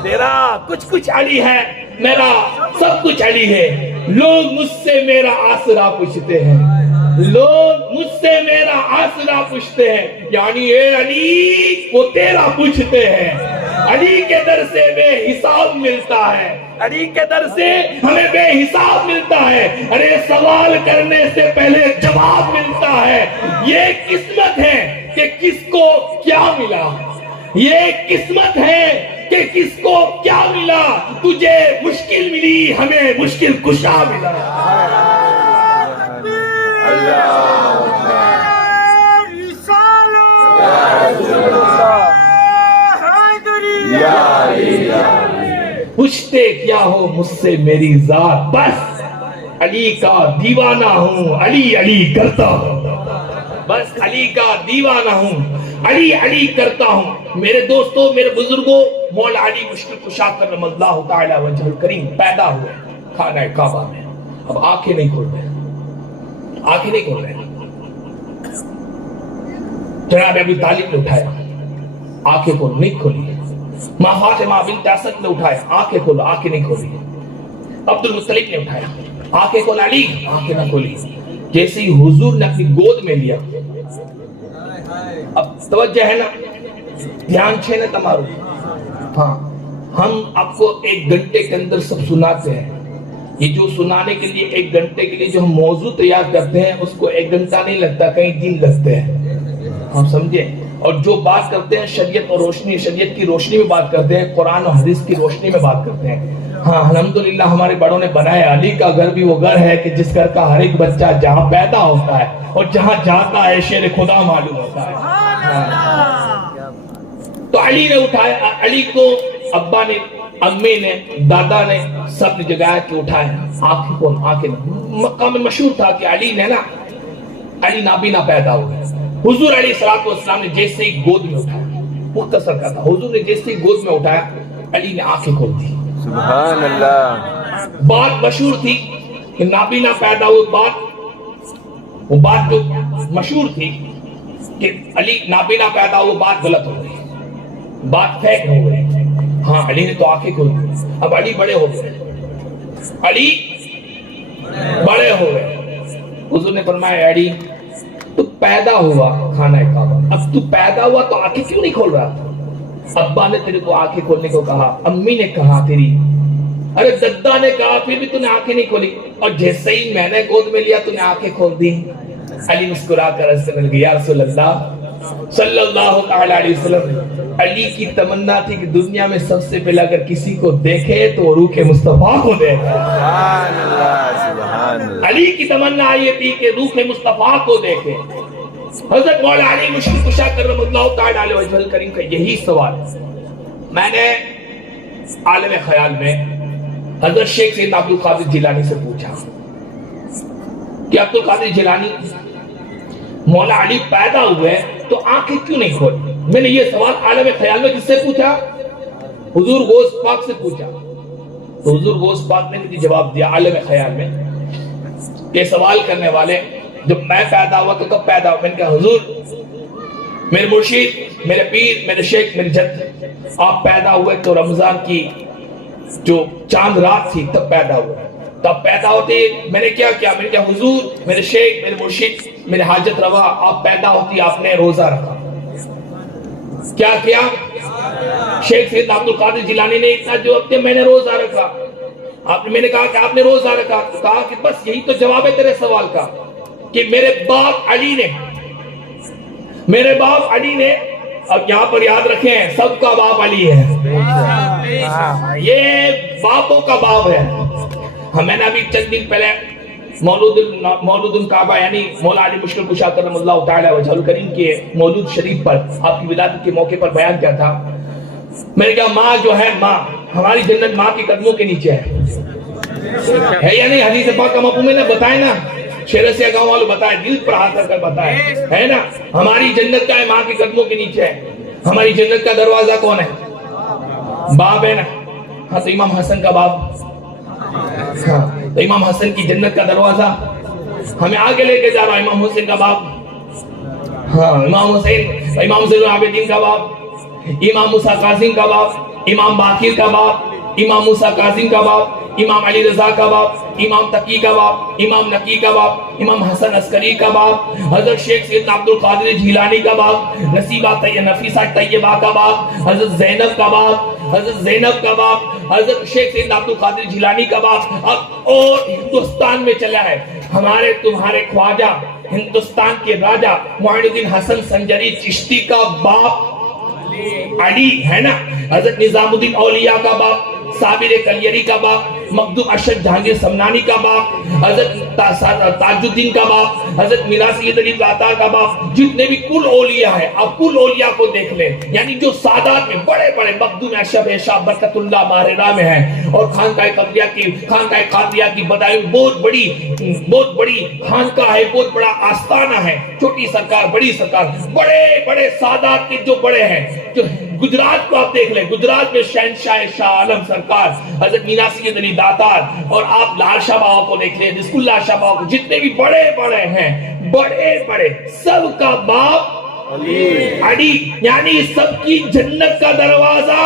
تیرا کچھ کچھ علی ہے، میرا سب کچھ علی ہے. لوگ مجھ سے میرا آسرا پوچھتے ہیں، لوگ مجھ سے میرا آسرا پوچھتے ہیں، یعنی اے علی وہ تیرا پوچھتے ہیں. علی کے در سے بے حساب ملتا ہے، علی کے در سے ہمیں بے حساب ملتا ہے. ارے سوال کرنے سے پہلے جواب ملتا ہے. یہ قسمت ہے کہ کس کو کیا ملا، یہ قسمت ہے کہ کس کو کیا ملا. تجھے مشکل ملی، ہمیں مشکل کشا ملا. پوچھتے کیا ہو مجھ سے میری ذات، بس علی کا دیوانہ ہوں، علی علی کرتا ہوں. بس علی کا دیوانہ ہوں، علی علی کرتا ہوں. میرے دوستو، میرے بزرگوں، مولا علی مشکل کشا کرم اللہ تعالی وجہ الکریم پیدا ہوئے خانہ کعبہ میں. اب آنکھیں نہیں کھول رہے، آنکھیں نہیں کھول رہے. جناب ابی طالب نے اٹھایا، آنکھیں کو نہیں کھولی. ماں فاطمہ بنت اسد نے اٹھایا، آنکھیں کھولو، آنکھیں نہیں کھولی. عبد المطلب نے اٹھایا، آنکھیں کھول علی، آنکھیں نہ کھولی. جیسے ہی حضور نے اپنی گود میں لیا، اب توجہ ہے نا، دھیان چھے نا تمہارو. ہاں، ہم آپ کو 1 گھنٹے کے اندر سب سناتے ہیں. یہ جو سنانے کے لیے 1 گھنٹے کے لیے جو ہم موضوع تیار کرتے ہیں اس کو 1 گھنٹہ نہیں لگتا، کئی دن لگتے ہیں. ہم سمجھے. اور جو بات کرتے ہیں شریعت اور روشنی، شریعت کی روشنی میں بات کرتے ہیں، قرآن و حدیث کی روشنی میں بات کرتے ہیں. ہاں الحمدللہ ہمارے بڑوں نے بنایا. علی کا گھر بھی وہ گھر ہے کہ جس گھر کا ہر ایک بچہ جہاں پیدا ہوتا ہے اور جہاں جاتا ہے شیر خدا معلوم ہوتا ہے. تو علی نے اٹھایا، علی کو ابا نے، امی نے، دادا نے سب نے جگایا کہ اٹھایا. آنکھیں کون، آنکھیں مکہ میں مشہور تھا کہ علی نے نا، علی نابینا پیدا ہوئے. حضور علیہ السلام نے جیسے ہی گود میں اٹھایا، مختصر کا تھا، حضور نے جیسے ہی گود میں اٹھایا علی نے آنکھیں کھول دی. سبحان اللہ. بات مشہور تھی کہ نابینا پیدا ہوئے، وہ بات جو مشہور تھی کہ علی نابینا پیدا ہوئے، بات غلط ہو گئی، بات فیک ہو گئی. ہاں علی نے تو آنکھیں کھول دی. اب علی بڑے ہو گئے، علی بڑے ہو گئے. حضور نے فرمایا علی تو پیدا ہوا خانہ کعبہ، اب تو پیدا ہوا تو آنکھیں کیوں نہیں کھول رہا؟ ابا نے تیرے کو آنکھیں کھولنے کو کہا، امی نے کہا تیری، ارے دادا نے کہا، پھر بھی تو نے آنکھیں نہیں کھولی. اور جیسے ہی میں نے گود میں لیا تو نے آنکھیں کھول دی. علی مسکرا کر عرض کرنے لگے، یا رسول اللہ صلی اللہ تعالی علیہ وسلم. علی کی تمنا تھی کہ دنیا میں سب سے پہلے اگر کسی کو دیکھے تو روح مصطفیٰ کو دیکھے. سبحان اللہ، سبحان علی کی تمنا یہ تھی کہ روح مصطفیٰ کو دیکھے. حضرت مولا علی مشکل کشا کرم اللہ تعالی علیہ وجہ الکریم کا یہی سوال میں نے عالم خیال میں حضرت شیخ سید عبد القادر جیلانی سے پوچھا کہ عبد القادر جیلانی مولا علی پیدا ہوئے تو آنکھیں کیوں نہیں کھولی؟ میں نے یہ سوال عالم خیال میں کس سے پوچھا؟ حضور غوث پاک سے پوچھا. تو حضور غوث پاک نے مجھے جواب دیا عالم خیال میں کہ سوال کرنے والے جب میں پیدا ہوا تو کب پیدا ہوا؟ میں نے کہا حضور میرے مرشد میرے پیر میرے شیخ میرے جد آپ پیدا ہوئے تو رمضان کی جو چاند رات تھی تب پیدا ہوئے. تب پیدا ہوتے میں نے کیا کیا؟ میں نے کہا حضور میرے شیخ میرے مرشد میرے حاجت روا آپ پیدا ہوتی آپ نے روزہ رکھا. کیا کیا؟ شیخ سید عبد القادر جیلانی نے اتنا جواب دیا میں نے روزہ رکھا. میں نے کہا کہ آپ نے روزہ رکھا. کہا کہ بس یہی تو جواب ہے تیرے سوال کا کہ میرے باپ علی نے اب یہاں پر یاد رکھیں سب کا باپ علی ہے. یہ باپوں کا باپ ہے. میں نے ابھی چند دن پہلے مولود الکعبہ یعنی مولا علی مشکل کشا کرم اللہ تعالی وجہ الکریم کے مولود شریف پر آپ کی ولادت کے موقع پر بیان کیا تھا. میں نے کہا ماں جو ہے ماں ہماری جنت ماں کے قدموں کے نیچے ہے یا نہیں؟ حدیث پاک کا مفہوم نے بتائے نا, شہر سے گاؤں والوں بتائے, دل پر ہاتھ رکھ کر بتائے ہے نا. ہماری جنت کا ہے ماں کے قدموں کے نیچے ہے. ہماری جنت کا دروازہ کون ہے؟ باپ ہے نا. ہاں تو امام حسن کا باپ, ہاں تو امام حسن کی جنت کا دروازہ ہمیں آگے لے کے جا رہا ہے. امام حسین کا باپ, ہاں امام حسین, امام زین العابدین کا باپ, امام موسیٰ کاظم کا باپ, امام باقر کا باپ, امام موسیٰ کاظم کا باپ, امام علی رضا کا باپ, امام تقی کا باپ, امام نقی کا باپ, امام حسن عسکری کا باپ, حضرت شیخ سید عبد القادر جیلانی کا باپ, نفیسہ طیبہ کا باپ, حضرت زینب کا باپ, حضرت زینب کا باپ, حضرت شیخ سید عبد القادر جیلانی کا باپ. اب اور ہندوستان میں چلا ہے ہمارے تمہارے خواجہ ہندوستان کے راجہ معین الدین حسن سنجری چشتی کا باپ علی ہے نا. حضرت نظام الدین اولیاء کا باپ, صابر کلیری کا باپ, مخدوم ارشد جہانگیر سمنانی کا باپ, حضرت تاج الدین کا باپ, حضرت میرا سید علی عطار کا باپ, جتنے بھی کل اولیاء ہیں اب کل اولیاء کو دیکھ لیں. یعنی جو سادات میں بڑے بڑے مخدوم ارشد شاہ برکت اللہ ماہرہ میں ہیں اور خانقاہ قادریہ کی بدائی بہت بڑی خانقاہ ہے, بہت بڑا آستانہ ہے. چھوٹی سرکار بڑی سرکار بڑے بڑے سادات کے جو بڑے ہیں. جو گجرات کو آپ دیکھ لیں, گجرات میں شہنشاہ شاہ عالم سرکار حضرت میرا سید علی داتار, اور آپ لال شاہ بابا کو دیکھ لیں, رزق اللہ شاہ بابا کو, جتنے بھی بڑے بڑے ہیں بڑے بڑے سب کا باپ علی. یعنی سب کی جنت کا دروازہ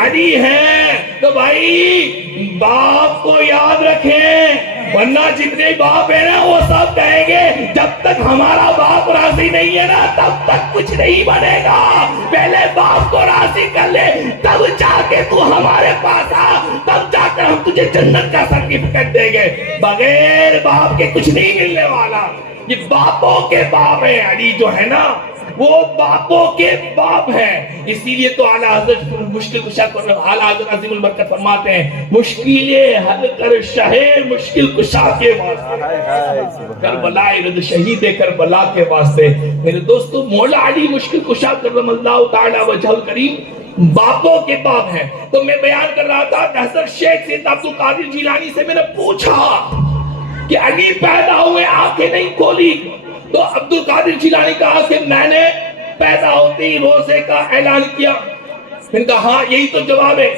علی ہے. تو بھائی باپ کو یاد رکھیں, ورنہ جتنے باپ ہیں نا وہ سب کہیں گے جب تک ہمارا باپ راضی نہیں ہے نا تب تک کچھ نہیں بنے گا. پہلے باپ کو راضی کر لے تب جا کے تو ہمارے پاس آ, تب جا کر ہم تجھے جنت کا سرٹیفکیٹ دیں گے. بغیر باپ کے کچھ نہیں ملنے والا. یہ باپوں کے باپ ہیں. علی جو ہے نا وہ باپوں کے باپ ہیں. اسی لیے تو اعلیٰ حضرت مشکل کشا اعلیٰ حضرت عظیم البرکت فرماتے ہیں مشکلیں حل کر شہر مشکل کشا کے واسطے, کربلا رد شہید کربلا کے واسطے. میرے دوستو مولا علی مشکل کشا کرم اللہ تعالی وجہ الکریم باپوں کے باپ ہیں. تو میں بیان کر رہا تھا کہ حضرت شیخ سید عبد القادر جیلانی سے میں نے پوچھا کہ علی پیدا ہوئے آنکھیں نہیں کھولی, تو عبد القادر جیلانی کہا کہ میں نے پیدا ہوتے ہی روزے کا اعلان کیا. میں نے کہا ہاں یہی تو جواب ہے.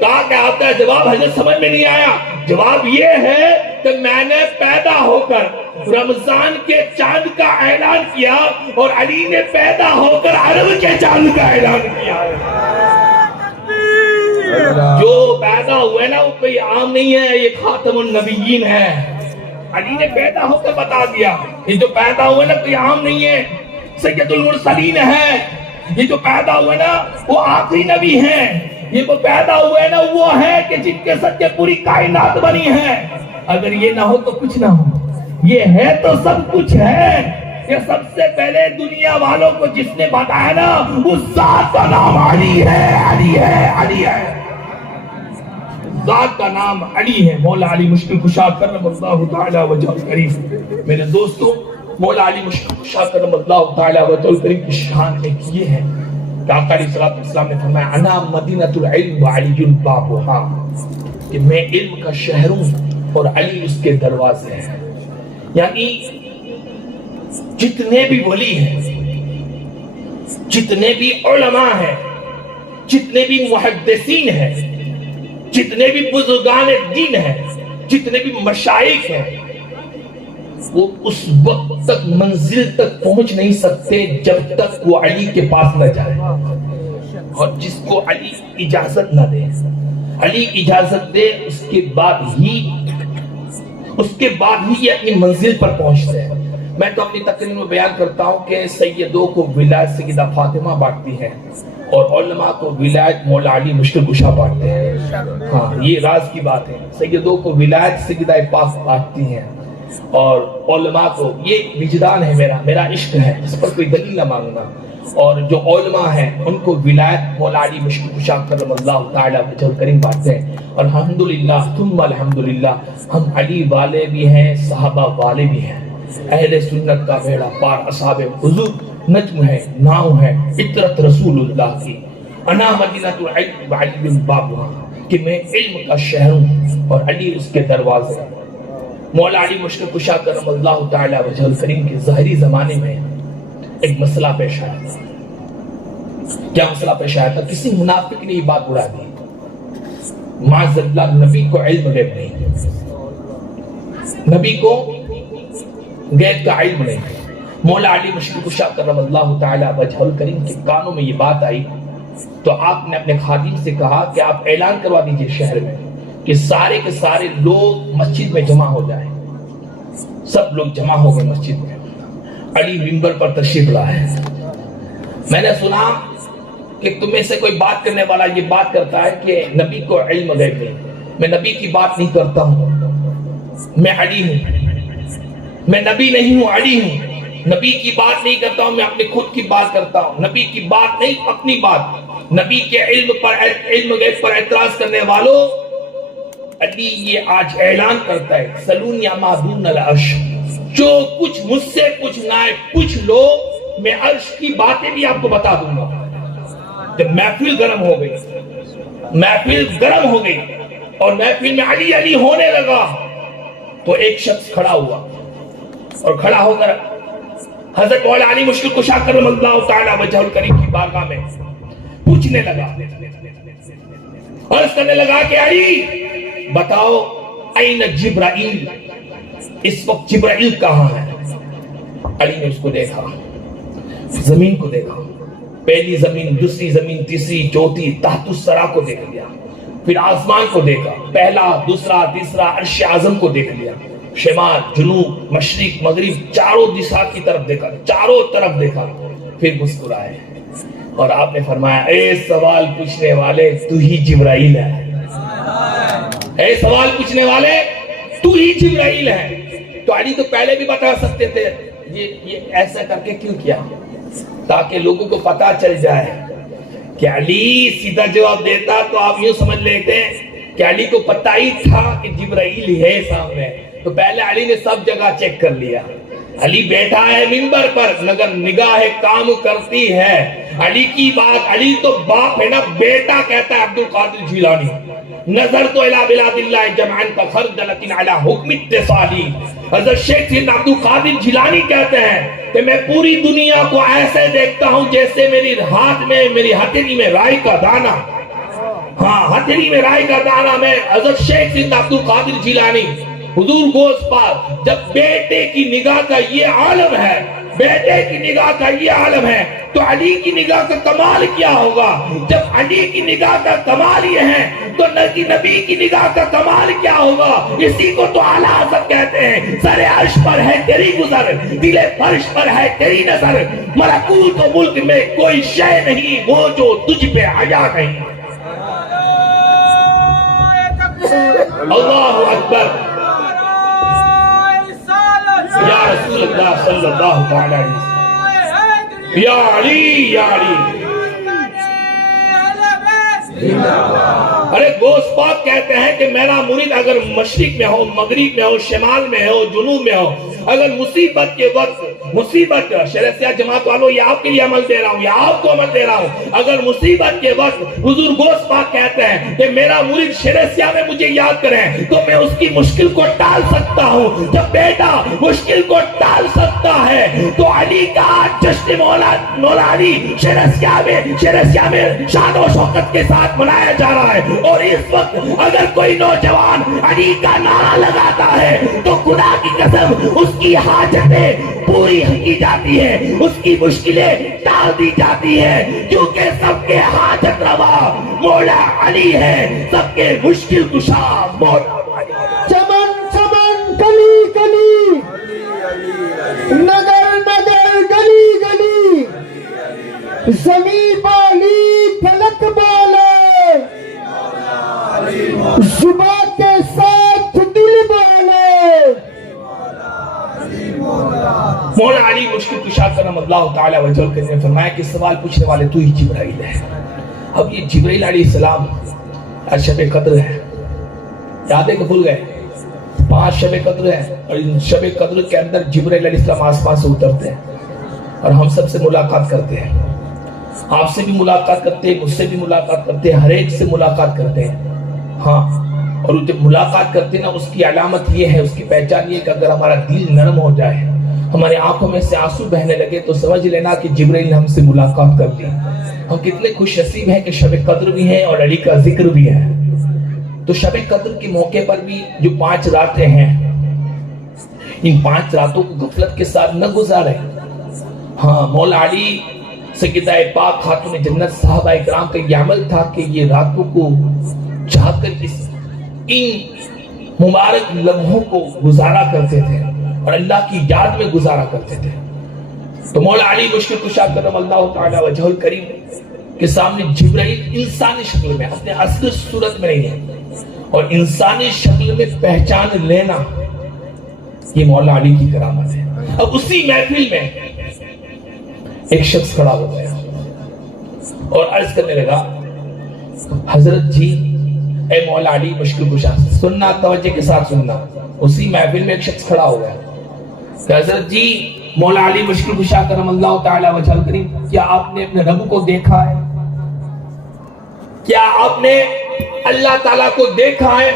کہا کہ آپ کا جواب حضرت سمجھ میں نہیں آیا. جواب یہ ہے کہ میں نے پیدا ہو کر رمضان کے چاند کا اعلان کیا اور علی نے پیدا ہو کر عرب کے چاند کا اعلان کیا. جو پیدا ہوئے نا وہ کوئی عام نہیں ہے, یہ خاتم النبیین ہے. علی نے پیدا ہو کر بتا دیا یہ جو پیدا ہوئے نا کوئی عام نہیں ہے, سید المرسلین ہے. یہ جو پیدا ہوئے نا وہ آخری نبی ہیں. یہ جو پیدا ہوئے نا وہ ہے کہ جن کے صدقے پوری کائنات بنی ہے. اگر یہ نہ ہو تو کچھ نہ ہو, یہ ہے تو سب کچھ ہے. یہ سب سے پہلے دنیا والوں کو جس نے بتایا نا اس ذات کا نام علی ہے, علی ہے, علی ہے. ذات کا نام علی ہے، مولا علی مشکل کشا کرم اللہ تعالی وجہ الکریم۔ میرے دوستو، مولا علی مشکل کشا کرم اللہ تعالی وجہ الکریم کی شان ایک یہ ہے کہ آقا علیہ الصلوۃ والسلام نے فرمایا انا مدینۃ العلم وعلی بابها، کہ میں علم کا شہر ہوں اور علی اس کے دروازے ہیں۔ یعنی جتنے بھی ولی ہیں، جتنے بھی علماء ہیں، جتنے بھی محدثین ہیں، جتنے بھی بزرگان دین ہیں، جتنے بھی مشائخ ہیں، وہ اس وقت تک منزل تک پہنچ نہیں سکتے جب تک وہ علی کے پاس نہ جائے، اور جس کو علی اجازت نہ دے، علی اجازت دے، اس کے بعد ہی یہ اپنی منزل پر پہنچتے ہیں۔ میں تو اپنی تقریر میں بیان کرتا ہوں کہ سیدوں کو ولایت سیدہ فاطمہ بانٹتی ہیں اور علماء کو ولایت مولا علی مشکل کشا بانٹتے ہیں۔ ہاں، یہ راز کی بات ہے۔ سیدوں کو ولایت سیدہ پاک بانٹتی ہیں اور علماء کو، یہ وجدان ہے میرا عشق ہے، اس پر کوئی دلیل نہ مانگنا، اور جو علماء ہیں ان کو ولایت مولا علی مشکل کشا کرم اللہ تعالی وجہ الکریم بانٹتے ہیں۔ اور الحمدللہ ثم الحمدللہ ہم علی والے بھی ہیں، صحابہ والے بھی ہیں۔ اہل سنت کا بیڑا پار اصحاب حضور نجم ہے، ناؤ ہے، عطرت رسول اللہ کی۔ انا مدینۃ العلم وعلی بابها، کہ میں علم کا شہر ہوں اور علی اس کے دروازے۔ مولا علی مشکل کشا کرم اللہ تعالی وجہ الکریم کے ظاہری زمانے میں ایک مسئلہ پیش آیا تھا۔ کیا مسئلہ پیش آیا تھا؟ کسی منافق نے یہ بات اڑا دی، معاذ اللہ، نبی کو علم غیب نہیں، نبی کو غیب کا علم نہیں۔ مولا علی مشکل کشا کرم اللہ تعالی وجہ الکریم کے کانوں میں یہ بات آئی تو آپ نے اپنے خادم سے کہا کہ آپ اعلان کروا دیجئے شہر میں کہ سارے کے سارے لوگ مسجد میں جمع ہو جائیں۔ سب لوگ جمع ہو گئے مسجد میں، علی منبر پر تشریف لائے۔ میں نے سنا کہ تم میں سے کوئی بات کرنے والا یہ بات کرتا ہے کہ نبی کو علم غیب نہیں۔ میں نبی کی بات نہیں کرتا ہوں، میں علی ہوں، میں نبی نہیں ہوں، علی ہوں۔ نبی کی بات نہیں کرتا ہوں، میں اپنے خود کی بات کرتا ہوں۔ نبی کی بات نہیں، اپنی بات۔ نبی کے علم غیب پر اعتراض کرنے والوں، علی یہ آج اعلان کرتا ہے سلونی اما دون العرش، جو کچھ مجھ سے پوچھنا ہے پوچھ لو، میں عرش کی باتیں بھی آپ کو بتا دوں گا۔ جب محفل گرم ہو گئی، محفل گرم ہو گئی اور محفل میں علی علی ہونے لگا تو ایک شخص کھڑا ہوا اور کھڑا ہو کر حضرت مولا علی مشکل کشا کرم اللہ تعالی وجہ الکریم کی بارگاہ میں پوچھنے لگا، عرض کرنے لگا کہ علی بتاؤ این جبرائیل، اس وقت جبرائیل کہاں ہے؟ علی نے اس کو دیکھا، زمین کو دیکھا، پہلی زمین، دوسری زمین، تیسری، چوتھی، تحت الثری کو دیکھ لیا، پھر آسمان کو دیکھا، پہلا، دوسرا، تیسرا، عرش اعظم کو دیکھ لیا، شمال، جنوب، مشرق، مغرب، چاروں دشا کی طرف دیکھا، چاروں طرف دیکھا، پھر مسکرائے اور آپ نے فرمایا اے سوال پوچھنے والے تو ہی جبرائیل ہے، اے سوال پوچھنے والے تو ہی جبرائیل ہے۔ تو علی تو پہلے بھی بتا سکتے تھے، یہ ایسا کر کے کیوں کیا؟ تاکہ لوگوں کو پتا چل جائے کہ علی سیدھا جواب دیتا تو آپ یوں سمجھ لیتے ہیں کہ علی کو پتہ ہی تھا کہ جبرائیل ہے سامنے، تو پہلے علی نے سب جگہ چیک کر لیا۔ علی بیٹھا ہے منبر پر مگر نگاہ کام کرتی ہے، علی کی بات، علی تو باپ ہے نا، بیٹا کہتا ہے عبد القادر جیلانی، نظر تو الى بلاد اللہ جمعا فخردلت علی حکم اتصالی۔ حضرت شیخ سید عبد القادر جیلانی کہتے ہیں کہ میں پوری دنیا کو ایسے دیکھتا ہوں جیسے میری ہاتھ میں، میری ہتھیلی میں رائی کا دانہ، ہاں ہتھیلی میں رائی کا دانہ۔ میں حضرت شیخ سید عبد القادر جیلانی حضور گوش پاک، جب بیٹے کی نگاہ کا یہ عالم ہے، بیٹے کی نگاہ کا یہ عالم ہے تو علی کی نگاہ کا کمال کیا ہوگا؟ جب علی کی نگاہ کا کمال یہ ہے تو نبی کی نگاہ کا کمال کیا ہوگا؟ اسی کو تو اعلیٰ حضرت کہتے ہیں سر عرش پر ہے تیری گزر، دل فرش پر ہے تیری نظر، ملکوت و ملک میں کوئی شے نہیں وہ جو تجھ پہ حیا نہیں۔ اللہ اکبر، یا رسول اللہ صلی اللہ علیہ وسلم، یا علی یا علی۔ ارے گوشت پاک کہتے ہیں کہ میرا مرید اگر مشرق میں ہو، مغرب میں ہو، شمال میں ہو، جنوب میں ہو، اگر مصیبت کے وقت مصیبت، شریعت سیاہ جماعت والوں یہ آپ کے لیے عمل دے رہا ہوں، یہ آپ کو عمل دے رہا ہوں، اگر مصیبت کے وقت حضور گوشت پاک کہتے ہیں کہ میرا مرید شریعت سیاہ میں مجھے یاد کریں تو میں اس کی مشکل کو ٹال سکتا ہوں۔ جب بیٹا مشکل کو ٹال سکتا ہے تو علی کا جشن مولا علی شریعت سیاہ میں شان و شوکت کے ساتھ منایا جا رہا ہے۔ اور اس وقت اگر کوئی نوجوان علی کا نعرہ لگاتا ہے تو خدا کی قسم اس کی حاجتیں پوری کی جاتی ہے، اس کی مشکلیں ٹال دی جاتی ہے، کیونکہ سب کے حاجت روا مولا علی ہے، سب کے مشکل کشا مولا علی ہے۔ چمن چمن گلی گلی، نگر نگر گلی گلی، زمین بالی فلک بولے، زبان کے ساتھ دل بولے۔ مولا علی مشکل کشا کرم اللہ تعالی وجل نے فرمایا کہ سوال پوچھنے والے تو ہی جبرائیل ہے۔ اب یہ جبرائیل علیہ السلام آج شب قدر ہے، یاد ہے کہ بھول گئے؟ 5 شب قدر ہے، اور ان شب قدر کے اندر جبرائیل علیہ السلام آسمان سے اترتے ہیں اور ہم سب سے ملاقات کرتے ہیں، آپ سے بھی ملاقات کرتے ہیں، مجھ سے بھی ملاقات کرتے ہیں، ہر ایک سے ملاقات کرتے ہیں۔ ہاں، اور جب ملاقات کرتے ہیں نا، اس کی علامت یہ ہے، اس کی پہچان یہ ہے کہ اگر ہمارا دل نرم ہو جائے، ہمارے آنکھوں میں سے آنسو بہنے لگے تو سمجھ لینا کہ جبرائیل نے ہم سے ملاقات کر لی۔ ہم کتنے خوش نصیب ہیں کہ شب قدر بھی ہے اور علی کا ذکر بھی ہے۔ تو شب قدر کے موقع پر بھی جو 5 راتیں ہیں، ان 5 راتوں کو غفلت کے ساتھ نہ گزارے۔ ہاں، مولا علی سیدہ پاک خاتون جنت صحابہ کرام کا یہ عمل تھا کہ یہ راتوں کو چاہ کر ان مبارک لمحوں کو گزارا کرتے تھے اور اللہ کی یاد میں گزارا کرتے تھے۔ تو مولا علی مشکل کشا کرم اللہ تعالی وجہ الکریم کے سامنے جبرائیل انسانی شکل میں، اپنے اصل صورت میں نہیں ہے، اور انسانی شکل میں پہچان لینا یہ مولا علی کی کرامت ہے۔ اب اسی محفل میں ایک شخص کھڑا ہو گیا اور عرض کرنے لگا، حضرت جی اے مولا علی مشکل کشا، سننا توجہ کے ساتھ سننا۔ اسی محفل میں ایک شخص کھڑا ہو گیا کہ حضرت جی مولا علی مشکل کشا کرم اللہ تعالی وجہ الکریم، کیا آپ نے اپنے رب کو دیکھا ہے؟ کیا آپ نے اللہ تعالیٰ کو دیکھا ہے؟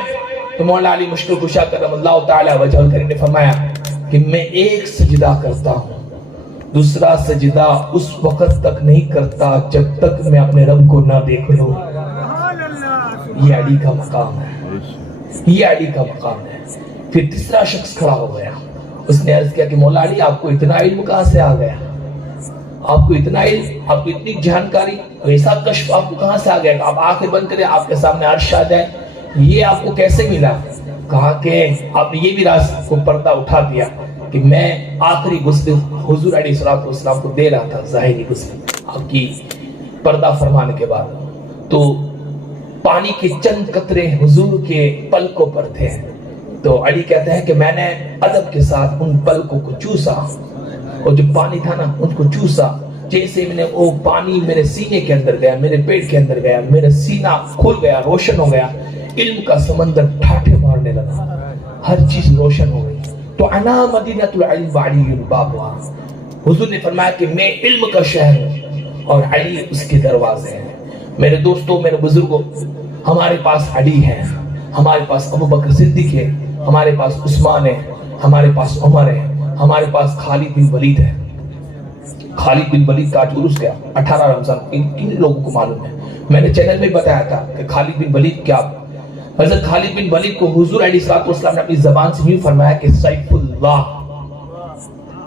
تو مولا علی مشکل کشا کرم اللہ تعالی وجہ الکریم نے فرمایا کہ میں ایک سجدہ کرتا ہوں، دوسرا سجدہ اس وقت تک نہیں کرتا جب تک میں اپنے رب کو نہ دیکھ لوں۔ یہ علی کا مقام ہے، یہ علی کا مقام ہے۔ پھر تیسرا شخص کھڑا ہو گیا، اس نے عرض کیا کہ مولا علی آپ کو اتنا علم کہاں سے آ گیا؟ آپ کو اتنا علم، آپ کو اتنی جانکاری، ایسا کشف آپ کو کہاں سے آ گیا کہ آپ آنکھیں بند کریں آپ کے سامنے عرش آ جائے؟ یہ آپ کو کیسے ملا؟ کہا کہ آپ نے یہ بھی راز کو پردہ اٹھا دیا کہ میں آخری غسل حضور علیہ السلام کو دے رہا تھا، ظاہری غسل آپ کی پردہ فرمانے کے بعد، تو پانی کے چند قطرے حضور کے پلکوں پر تھے، تو علی کہتے ہیں کہ میں نے ادب کے ساتھ ان پلکوں کو چوسا، اور جو پانی تھا نا ان کو چوسا، جیسے میں نے وہ پانی میرے سینے کے اندر گیا، میرے پیٹ کے اندر گیا، میرا سینہ کھل گیا، روشن ہو گیا، علم کا سمندر ٹھاٹھے مارنے لگا، ہر چیز روشن ہو گئی۔ تو انا مدینہ العلم وعلی بابها، حضور نے فرمایا کہ میں علم کا شہر ہوں اور علی اس کے دروازے ہیں۔ میرے دوستوں، میرے بزرگوں، ہمارے پاس علی ہے، ہمارے پاس ابو بکر صدیق ہے، ہمارے پاس عثمان ہے، ہمارے پاس عمر ہے، ہمارے پاس خالد بن ولید ہے۔ خالد بن ولید کا آج عرس گیا 18 رمضان، کن لوگوں کو معلوم ہے؟ میں نے چینل میں بتایا تھا کہ خالد بن ولید کیا، حضرت خالد بن ولید کو حضور علیہ السلام نے اپنی زبان سے یوں فرمایا کہ سیف اللہ،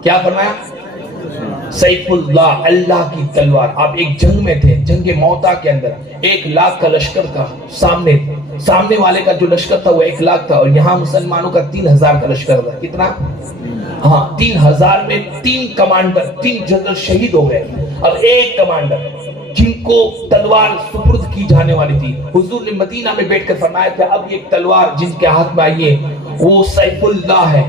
کیا فرمایا؟ سیف اللہ، اللہ کی تلوار۔ آپ ایک جنگ میں تھے، جنگ موتا کے اندر 1 لاکھ کا لشکر تھا، سامنے والے کا جو لشکر تھا وہ 1 لاکھ تھا، اور یہاں مسلمانوں کا 3000 کا لشکر تھا۔ کتنا؟ ہاں، 3000 میں 3 کمانڈر، 3 جنرل شہید ہو گئے، اور 1 کمانڈر جن کو تلوار سپرد کی جانے والی تھی۔ حضور نے مدینہ میں بیٹھ کر فرمایا تھا اب یہ تلوار جن کے ہاتھ میں آئی ہے وہ سیف اللہ ہے،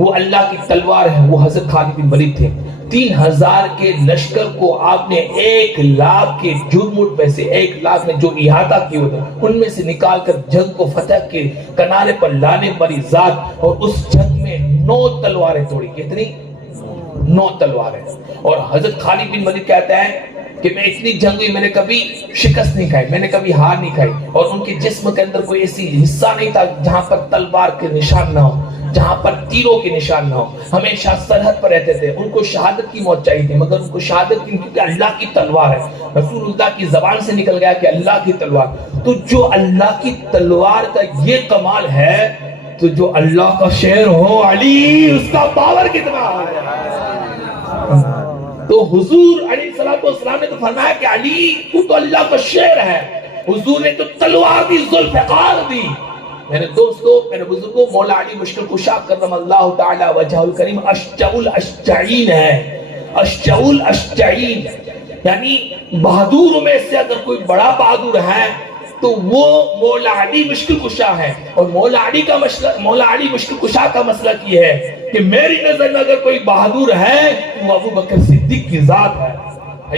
وہ اللہ کی تلوار ہے، وہ حضرت خالد بن ولید تھے۔ 3000 کے لشکر کو آپ نے 1,00,000 کے جھرمٹ میں سے 1,00,000 میں جو احاطہ کیے ہوتے ان میں سے نکال کر جنگ کو فتح کے کنارے پر لانے والی ذات، اور اس جنگ میں 9 تلواریں توڑی۔ کتنی؟ 9 تلواریں۔ اور حضرت خالد بن ولید کہتے ہیں کہ میں اتنی جنگ ہوئی، میں نے کبھی شکست نہیں کھائی، میں نے کبھی ہار نہیں کھائی، اور ان کے جسم کے اندر کوئی ایسی حصہ نہیں تھا جہاں پر تلوار کے نشان نہ ہو، جہاں پر تیروں کے نشان نہ ہو، ہمیشہ سرحد پر رہتے تھے۔ ان کو شہادت کی موت چاہیے تھی، مگر ان کو شہادت کی، کیونکہ اللہ کی تلوار ہے، رسول اللہ کی زبان سے نکل گیا کہ اللہ کی تلوار۔ تو جو اللہ کی تلوار کا یہ کمال ہے، تو جو اللہ کا شعر ہو علی، اس کا پاور کتنا ہے۔ تو حضور علیہ السلام نے تو فرمایا کہ علی تو اللہ کا شعر ہے، حضور نے تو تلوار دی، ذوالفقار دی۔ میرے دوستو، میرے بزرگوں، مولا علی مشکل کشا کرم اللہ تعالی وجہ الکریم اشجع الاشجعین ہے، اشجع الاشجعین، یعنی بہادوروں میں سے اگر کوئی بڑا بہادر ہے تو وہ مولا علی مشکل کشا ہے۔ اور مولا علی مشکل کشا کا مسئلہ یہ ہے کہ میری نظر میں اگر کوئی بہادر ہے تو وہ ابو بکر صدیق کی ذات ہے۔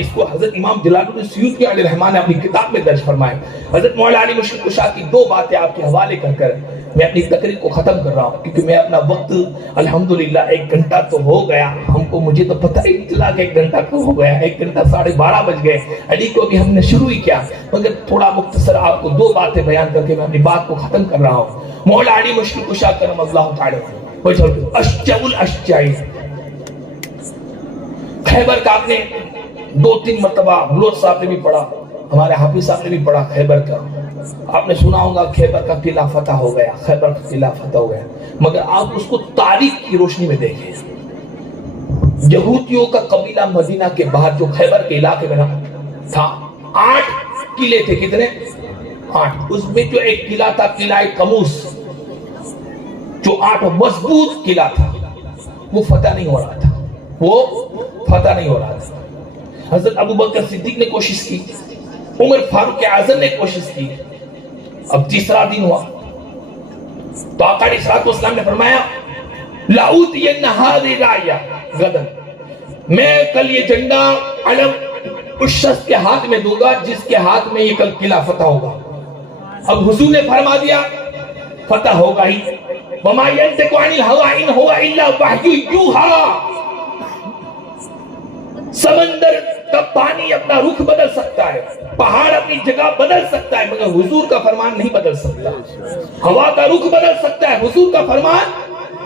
اس کو حضرت امام جلال الدین سیوطی علیہ الرحمہ نے اپنی کتاب میں درج فرمائے۔ حضرت مولا علی مشکل کشا کی 2 باتیں آپ کے حوالے کر کر میں اپنی تقریر کو ختم کر رہا ہوں، کیونکہ میں اپنا وقت الحمدللہ 1 گھنٹہ تو ہو گیا، مجھے تو پتہ ہی نہیں چلا کہ 1 گھنٹہ کیوں ہو گیا، 1 گھنٹہ 12:30 بج گئے، علی کو بھی ہم نے شروع ہی کیا، مگر تھوڑا مختصر آپ کو 2 باتیں بیان کر کے میں اپنی بات کو ختم کر رہا ہوں۔ مولا علی مشکل کشا کرم اللہ تعالی اشجع الاشجعین، خیبر کا آپ نے 2-3 مرتبہ بلوچ صاحب نے بھی پڑھا، ہمارے حافظ صاحب نے بھی پڑھا خیبر کا، آپ نے سنا ہوگا خیبر کا قلعہ فتح ہو گیا، خیبر کا قلعہ فتح ہو گیا، مگر آپ اس کو تاریخ کی روشنی میں دیکھیں۔ یہودیوں کا قبیلہ مدینہ کے باہر جو خیبر کے علاقے میں تھا، 8 قلعے تھے، کتنے؟ 8۔ اس میں جو ایک قلعہ تھا قلعہ قموس، جو 8 مضبوط قلعہ تھا، وہ فتح نہیں ہو رہا تھا، وہ فتح نہیں ہو رہا تھا۔ حضرت ابو بکر صدیق نے کوشش کی، عمر فاروق اعظم نے کوشش کی، اب 3را دن ہوا تو آقا علیہ السلام نے فرمایا لَأُوتِيَنَّ هَذِهِ الرَّايَةَ غَدًا، میں کل یہ جھنڈا علم اس شخص کے ہاتھ میں دوں گا جس کے ہاتھ میں یہ کل قلعہ فتح ہوگا۔ اب حضور نے فرما دیا فتح ہوگا ہی، وَمَا يَنْطِقُ عَنِ الْهَوَىٰ إِنْ هُوَ إِلَّا وَحْيٌ يُوحَىٰ۔ سمندر کا پانی اپنا رخ بدل سکتا ہے، پہاڑ اپنی جگہ بدل سکتا ہے، مگر حضور کا فرمان نہیں بدل سکتا۔ ہوا کا رخ بدل سکتا ہے، حضور کا فرمان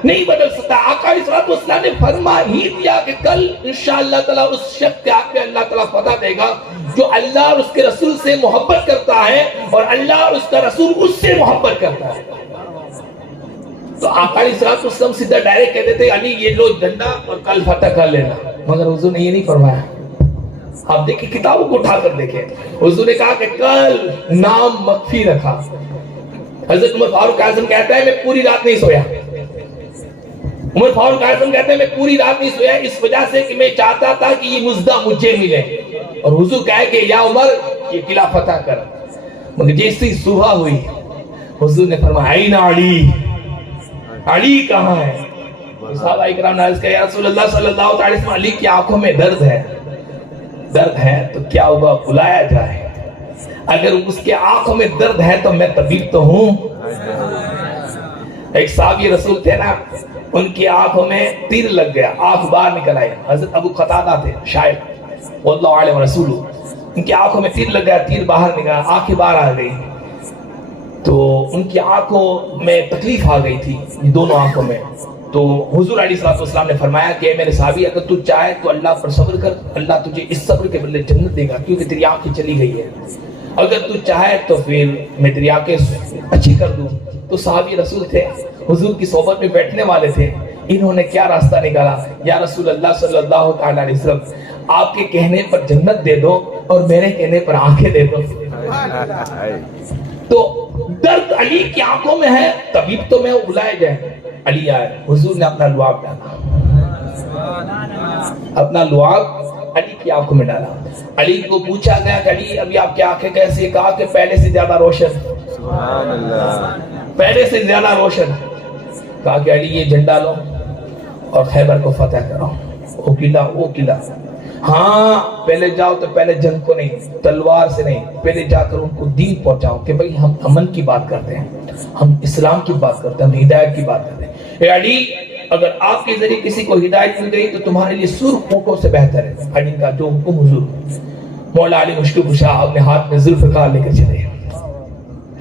نہیں بدل سکتا۔ آقا علیہ السلام نے فرما ہی دیا کہ کل انشاءاللہ تعالیٰ اس شخص کے ہاتھ میں اللہ تعالیٰ فتح دے گا جو اللہ اور اس کے رسول سے محبت کرتا ہے، اور اللہ اور اس کا رسول اس سے محبت کرتا ہے۔ تو آقا علیہ السلام سیدھا ڈائریکٹ کہتے تھے علی یہ لو جھنڈا اور کل فتح کر لینا، مگر حضور نے یہ نہیں فرمایا۔ آپ دیکھیں کتابوں کو اٹھا کر دیکھیں، حضور نے کہا کہ کل نام مخفی رکھا۔ حضرت عمر فاروق اعظم کہتا ہے میں پوری رات نہیں سویا، عمر فاروق اعظم کہتے ہیں میں پوری رات نہیں سویا اس وجہ سے کہ میں چاہتا تھا کہ یہ مزدہ مجھے ملے، اور حضور کہے کہ یا عمر یہ قلعہ فتح کر۔ مگر جیسے ہی صبح ہوئی حضور نے فرمایا این علی، علی کہاں ہے؟ صحابہ اکرام نے عرض کیا یا رسول اللہ صلی اللہ علیہ وسلم علی کی آنکھوں میں درد ہے، درد ہے تو کیا ہوا بلایا جائے، اگر اس کے آنکھوں میں درد ہے تو میں طبیب تو ہوں۔ ایک صحابی رسول تھے نا، ان کی آنکھوں میں تیر لگ گیا، آنکھ باہر نکل آئی، حضرت ابو قتادہ تھے شاعر واللہ علیہ ورسولہ، ان کی آنکھوں میں تیر لگ گیا، تیر باہر نکلا، آنکھیں باہر آ گئی، تو ان کی آنکھوں میں تکلیف آ گئی تھی، دونوں آنکھوں میں۔ تو حضور علیہ السلام نے فرمایا کہ میرے صحابی اگر تو چاہے تو اللہ پر صبر کر، اللہ تجھے اس صبر کے بدلے جنت دے گا، کیونکہ تیری آنکھیں چلی گئی ہے، اگر تو چاہے تو پھر میں تیری آنکھیں اچھی کر دوں۔ تو صحابی رسول تھے، حضور کی صحبت میں بیٹھنے والے تھے، انہوں نے کیا راستہ نکالا، یا رسول اللہ صلی اللہ تعالی علیہ وسلم آپ کے کہنے پر جنت دے دو اور میرے کہنے پر آنکھیں دے دو۔ تو درد علی کی آنکھوں میں ہے، طبیب تو میں بلائے جائے، علی آئے، حضور نے اپنا لعاب ڈالا، اپنا لعاب علی کی آنکھوں میں ڈالا۔ علی کو پوچھا گیا کہ علی ابھی آپ کی آنکھیں کیسی؟ کہا کہ پہلے سے زیادہ روشن، سبحان اللہ، پہلے سے زیادہ روشن۔ کہا کہ علی یہ جھنڈا لو، اور خیبر کو فتح کرو، وہ قلعہ ہاں پہلے جاؤ تو پہلے جنگ کو نہیں، تلوار سے نہیں، پہلے جا کر ان کو دین پہنچاؤ کہ بھئی ہم امن کی بات کرتے ہیں، ہم اسلام کی بات کرتے ہیں، ہم ہدایت کی بات کرتے ہیں۔ اے علی، اگر آپ کے ذریعے کسی کو ہدایت مل گئی تو تمہارے لیے سرخ اونٹوں سے بہتر ہے۔ علی کا جو حکم حضور، مولا علی مشکل کشا اپنے ہاتھ میں ذوالفقار لے کر چلے،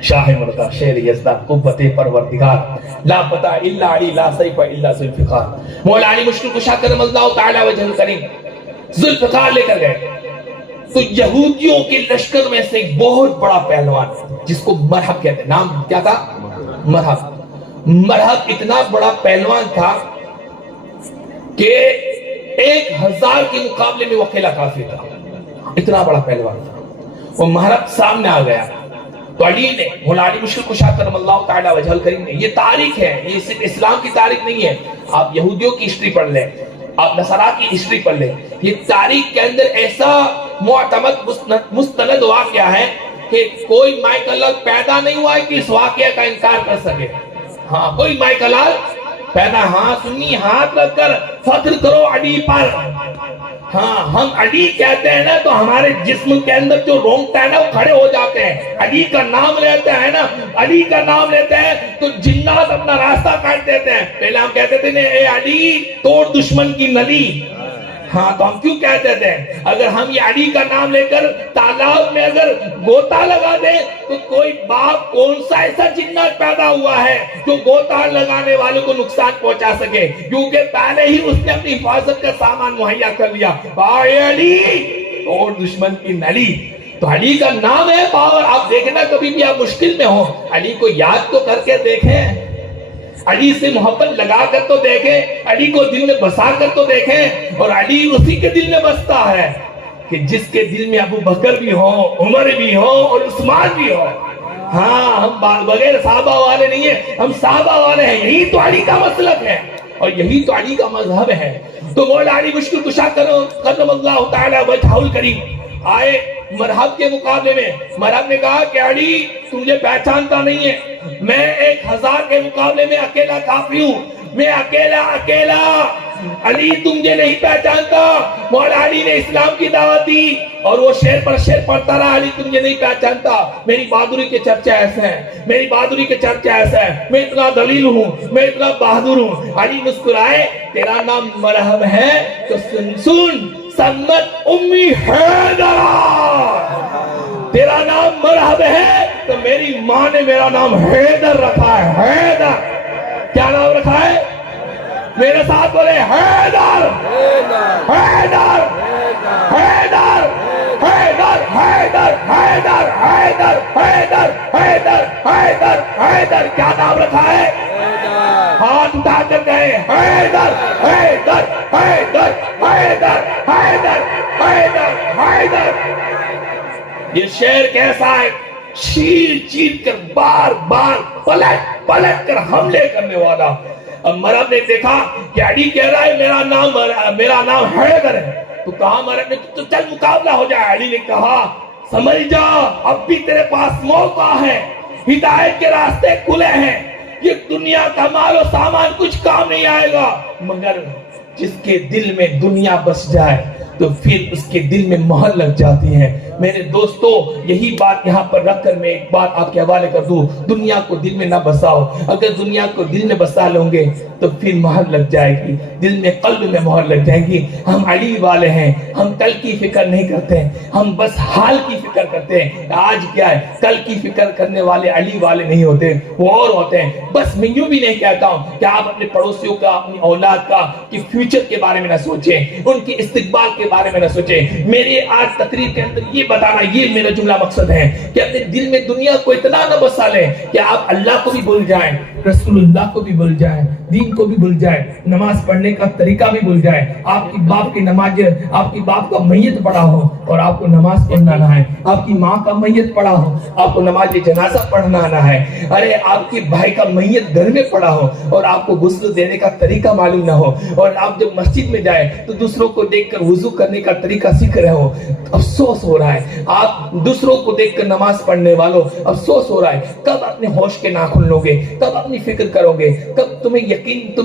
شاہ ملکہ شیر یزدان قوت پروردگار، لا فتح الا علی لا سیف الا ذوالفقار۔ مولا علی مشکل کشا کرم اللہ تعالی وجہ الکریم ذوالفقار لے کر گئے تو یہودیوں کے لشکر میں سے ایک بہت بڑا پہلوان جس کو مرحب کہتے ہیں، نام کیا تھا؟ مرحب اتنا بڑا پہلوان تھا کہ 1000 کے مقابلے میں وہ اکیلا کافی تھا، اتنا بڑا پہلوان تھا۔ وہ مرحب سامنے آ گیا تو علی نے، مولا علی مشکل کشا کرم اللہ تعالی وجہ الکریم نے، یہ تاریخ ہے، یہ صرف اسلام کی تاریخ نہیں ہے، آپ یہودیوں کی ہسٹری پڑھ لیں، آپ نصارہ کی ہسٹری پڑھ لیں، یہ تاریخ کے اندر ایسا معتمد مستند واقعہ ہے کہ کوئی مائیکل پیدا نہیں ہوا ہے کہ اس واقعہ کا انکار کر سکے۔ ہاں کوئی مائیکل پیدا، ہاں سنی ہاتھ رکھ کر فخر کرو علی پر، ہاں ہم علی کہتے ہیں نا تو ہمارے جسم کے اندر جو رونگٹے ہیں نا وہ کھڑے ہو جاتے ہیں، علی کا نام لیتے ہیں نا، علی کا نام لیتے ہیں تو جنات اپنا راستہ کاٹ دیتے ہیں۔ پہلے ہم کہتے تھے اے علی توڑ دشمن کی نلی، ہاں تو ہم کیوں کہتے تھے؟ اگر ہم یہ علی کا نام لے کر تالاب میں اگر گوتا لگا دیں تو کوئی باپ کون سا ایسا جنات پیدا ہوا ہے جو گوتا لگانے والوں کو نقصان پہنچا سکے، کیونکہ پہلے ہی اس نے اپنی حفاظت کا سامان مہیا کر لیا۔ اے علی توڑ دشمن کی نلی، تو علی کا نام ہے پاور۔ آپ دیکھنا کبھی بھی آپ مشکل میں ہو، علی کو یاد تو کر کے دیکھیں، علی سے محبت لگا کر تو دیکھیں، علی کو دل میں بسا کر تو دیکھیں، اور علی اسی کے دل میں بستا ہے کہ جس کے دل میں ابو بکر بھی ہو، عمر بھی ہو اور عثمان بھی ہو۔ ہاں ہم بغیر صحابہ والے نہیں ہیں، ہم صحابہ والے ہیں، یہی تو علی کا مسلک ہے اور یہی تو علی کا مذہب ہے۔ تو مولا علی مشکل کشا کرم اللہ تعالی وجہہ الکریم آئے مرحب کے مقابلے میں۔ مرحب نے کہا کہ علی تجھے پہچانتا نہیں ہے، میں 1000 کے مقابلے میں اکیلا کافی ہوں، میں اکیلا علی تم مجھے نہیں پہچانتا۔ مولا علی نے اسلام کی دعوت دی اور وہ شیر پر شیر پڑھتا رہا، علی تم مجھے نہیں پہچانتا، میری بہادری کے چرچے ایسے ہیں، میری بہادری کے چرچے ایسے ہیں، میں اتنا دلیل ہوں، میں اتنا بہادر ہوں۔ علی مسکرائے، تیرا نام مرحب ہے تو سن سمت امی حیدر، تیرا نام مرحب ہے تو میری ماں نے میرا نام حیدر رکھا ہے۔ حیدر کیا نام رکھا ہے؟ میرے ساتھ بولے حیدر حیدر حیدر حیدر حیدر حیدر حیدر حیدر حیدر حیدر حیدر کیا نام رکھا ہے؟ ہاتھ اٹھا کر گئے حیدر حیدر حیدر حیدر حیدر حیدر حیدر۔ یہ شعر کیسا ہے؟ چیر کر بار بار پلٹ کر حملے کرنے والا۔ اب مرحب نے دیکھا کہ علی کہہ رہا ہے میرا نام حیدر ہے، تو کہا مرحب نے تو چل مقابلہ ہو جائے۔ علی نے کہا سمجھ جا اب بھی تیرے پاس موقع ہے، ہدایت کے راستے کھلے ہیں، یہ دنیا کا مال و سامان کچھ کام نہیں آئے گا، مگر جس کے دل میں دنیا بس جائے تو پھر اس کے دل میں مہر لگ جاتی ہے۔ میرے دوستو یہی بات یہاں پر رکھ کر میں ایک بات آپ کے حوالے کر دوں، دنیا کو دل میں نہ بساؤ، اگر دنیا کو دل میں بسا لوں گے تو پھر مہر لگ جائے گی، دل میں قلب میں مہر لگ جائے گی۔ ہم علی والے ہیں، ہم کل کی فکر نہیں کرتے، ہم بس حال کی فکر کرتے ہیں، آج کیا ہے، کل کی فکر کرنے والے علی والے نہیں ہوتے، وہ اور ہوتے ہیں۔ بس میں یوں بھی نہیں کہتا ہوں کہ آپ اپنے پڑوسیوں کا، اپنی اولاد کا کہ فیوچر کے بارے میں نہ سوچیں، ان کے استقبال کے بارے میں نہ سوچیں۔ میری آج تقریر کے اندر یہ بتانا، یہ میرا جملہ مقصد ہے کہ اپنے دل میں دنیا کو اتنا نہ بسا لیں کہ آپ اللہ کو بھی بھول جائیں، رسول اللہ کو بھی بھول جائیں، دین کو بھی بھول جائیں، نماز پڑھنے کا طریقہ بھی بھول جائیں۔ آپ کی باپ کی نماز، آپ کی باپ کا میت پڑا ہو اور آپ کو نماز پڑھنا نہ ہے، آپ کی ماں کا میت پڑا ہو آپ کو نماز جنازہ پڑھنا نہ ہے، ارے آپ کے بھائی کا میت گھر میں پڑا ہو اور آپ کو غسل دینے کا طریقہ معلوم نہ ہو، اور آپ جب مسجد میں جائیں تو دوسروں کو دیکھ کر وضو کرنے کا طریقہ سیکھ رہے ہو، افسوس ہو رہا ہے. آپ دوسروں کو دیکھ کر نماز پڑھنے والوں افسوس ہو رہا ہے. کب اپنے ہوش کے ناخن لوگے, کب اپنی فکر کرو گے, کب تمہیں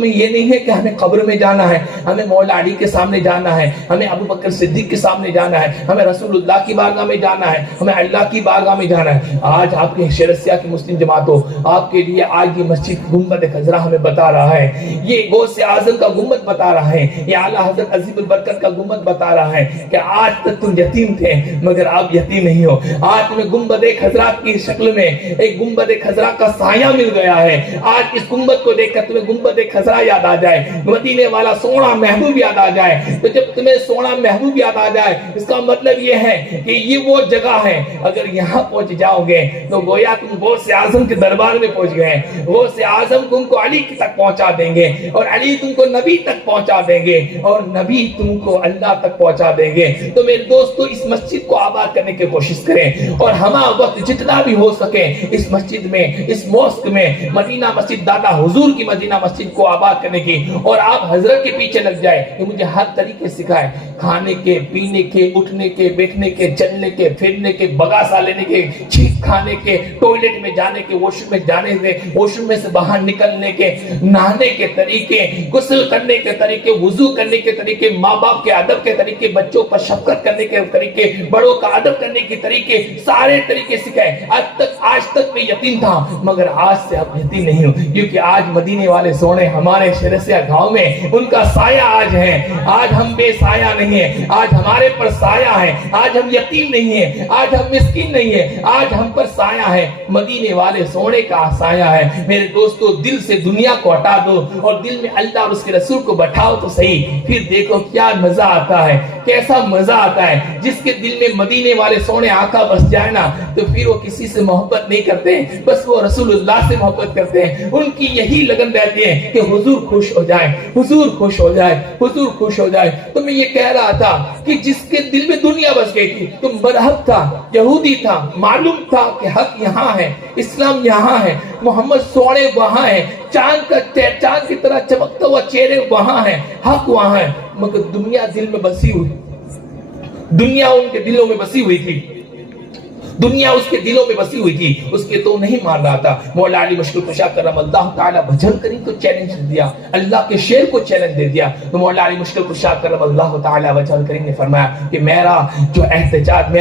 یہ نہیں ہے کہ ہمیں قبر میں جانا ہے, ہمیں مولا علی کے سامنے جانا ہے, ہمیں ابو بکر صدیق کے سامنے جانا ہے, ہمیں رسول اللہ کی بارگاہ میں جانا ہے, ہمیں اللہ کی بارگاہ میں جانا ہے. آج آپ کے شہرسیہ کی مسلم جماعتوں, آپ کے لیے آج یہ مسجد گنبد خضرا ہمیں بتا رہا ہے, یہ غوث اعظم کا گنبد بتا رہا ہے, یہ اعلیٰ حضرت عظیم البرکت کا گنبد بتا رہا ہے کہ آج تک تم یتیم تھے مگر آپ یتیم نہیں ہو. آج تمہیں گنبد خضرا کی شکل میں ایک گنبد خضرا کا سایہ مل گیا ہے. آج اس گنبد کو دیکھ کر تمہیں گنبد خضرا یاد آ جائے, مدینے والا سونا محبوب یاد آ جائے. تو جب تمہیں سونا محبوب یاد آ جائے, اس کا مطلب یہ ہے کہ یہ وہ جگہ ہے, اگر یہاں پہنچ جاؤ گے تو گویا تم غوث اعظم کے دربار میں پہنچ گئے. غوث اعظم تم کو علی تک پہنچا دیں گے, اور علی تم کو نبی تک پہنچا دیں گے, اور نبی تم کو اللہ تک پہنچا دیں گے. تو میرے دوستو, اس مسجد کو آباد کرنے کی کوشش کریں, اور ہمہ وقت جتنا بھی ہو سکے اس مسجد میں, اس موسک میں, مدینہ مسجد دادا حضور کی مدینہ مسجد کو آباد کرنے کی, اور آپ حضرت کے پیچھے لگ جائے. یہ مجھے ہر طریقے سکھائے, کھانے کے, پینے کے, اٹھنے کے, بیٹھنے کے, چلنے کے, پھرنے کے, بگاسا لینے کے, چھینک کھانے کے, ٹوائلٹ میں جانے کے, واش روم میں جانے کے, واش روم میں سے باہر نکلنے کے, نہانے کے طریقے, غسل کرنے کے طریقے, وضو کرنے کے طریقے, ماں باپ کے ادب کے طریقے, بچوں پر شفقت کرنے کے طریقے, بڑوں کا ادب کرنے کے طریقے, سارے طریقے سکھائے. آج تک میں یتیم تھا مگر آج سے اب یتیم نہیں ہوں, کیونکہ آج مدینے والے سونے ہمارے شہرسیہ گاؤں میں ان کا سایہ آج ہے. آج ہم بے سایہ نہیں ہیں, آج ہمارے پر سایہ ہے. آج ہم یتیم نہیں ہیں, آج ہم مسکین نہیں ہیں, آج ہم پر سایہ ہے, مدینے والے سونے کا سایہ ہے. میرے دوستو, دل سے دنیا کو ہٹا دو اور دل میں اللہ اور اس کے رسول کو بٹھاؤ تو صحیح, پھر دیکھو کیا مزہ آتا ہے, کیسا مزہ آتا ہے. جس کے دل میں مدینے والے سونے آقا بس جائے نا, تو پھر وہ کسی سے محبت نہیں کرتے, بس وہ رسول اللہ سے محبت کرتے ہیں. ان کی یہی لگن رہتی ہے کہ حضور خوش ہو جائے, حضور خوش ہو جائے, حضور خوش ہو جائے. تو میں یہ کہہ رہا تھا کہ جس کے دل میں دنیا بس گئی تھی, تو مذہب تھا, یہودی تھا, معلوم تھا کہ حق یہاں ہے, اسلام یہاں ہے, محمد سونے وہاں ہے, چاند کی طرح چمکتا ہوا چہرے وہاں ہے, حق وہاں ہے, مگر دنیا دل میں بسی ہوئی, دنیا ان کے دلوں میں بسی ہوئی تھی, دنیا اس کے دلوں میں بسی ہوئی تھی, اس کے تو نہیں مان رہا تھا. مولا علی مشکل کشا کرم اللہ تعالی وجل کریم کو چیلنج دیا, اللہ کے شیر کو چیلنج دے دیا. تو مولا علی مشکل کشا کرم اللہ تعالی وجل کریم نے فرمایا کہ میرا جو احتجاج,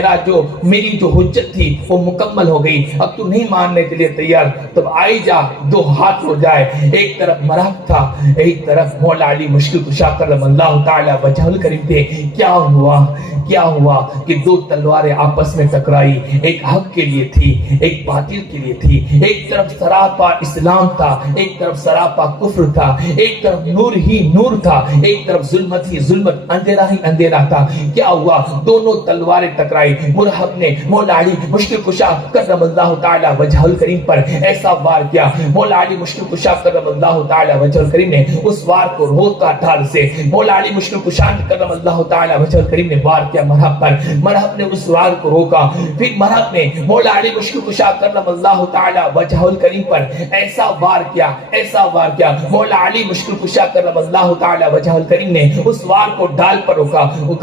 میری جو حجت تھی وہ مکمل ہو گئی, اب تو نہیں ماننے کے لیے تیار, تب آئی جا, دو ہاتھ ہو جائے. ایک طرف مرحب تھا, ایک طرف مولا علی مشکل کشا کرم اللہ تعالی وجل کریم تھے. کیا ہوا کہ دو تلواریں آپس میں ٹکرائی, ایک حق کے لیے تھی, ایک باطل کے لیے تھی. ایک طرف سراپا اسلام تھا, ایک طرف سراپا کفر تھا, ایک طرف نور ہی نور تھا, ایک طرف ظلمت ہی ظلمت, اندھیرا ہی اندھیرا تھا. کیا ہوا, دونوں تلواریں ٹکرائی. مرحب نے مولا علی مشکل کشا کرم اللہ تعالی وجہ الکریم پر ایسا وار کیا. مولا علی مشکل کشا کرم اللہ تعالی وجہ الکریم نے اس وار کو روکا ڈھال سے. مولا علی مشکل کشا کرم اللہ تعالی وجہ الکریم نے وار کیا مرحب پر, مرحب نے اس وار کو روکا. پھر مرحب نے مولا علی مشکل کشا کرم اللہ تعالی وجہ الکریم پر ایسا وار کیا, ایسا وار کیا. مولا علی مشکل کشا کرم اللہ تعالی وجہ الکریم نے اس وار کو ڈال پر روکا. وہ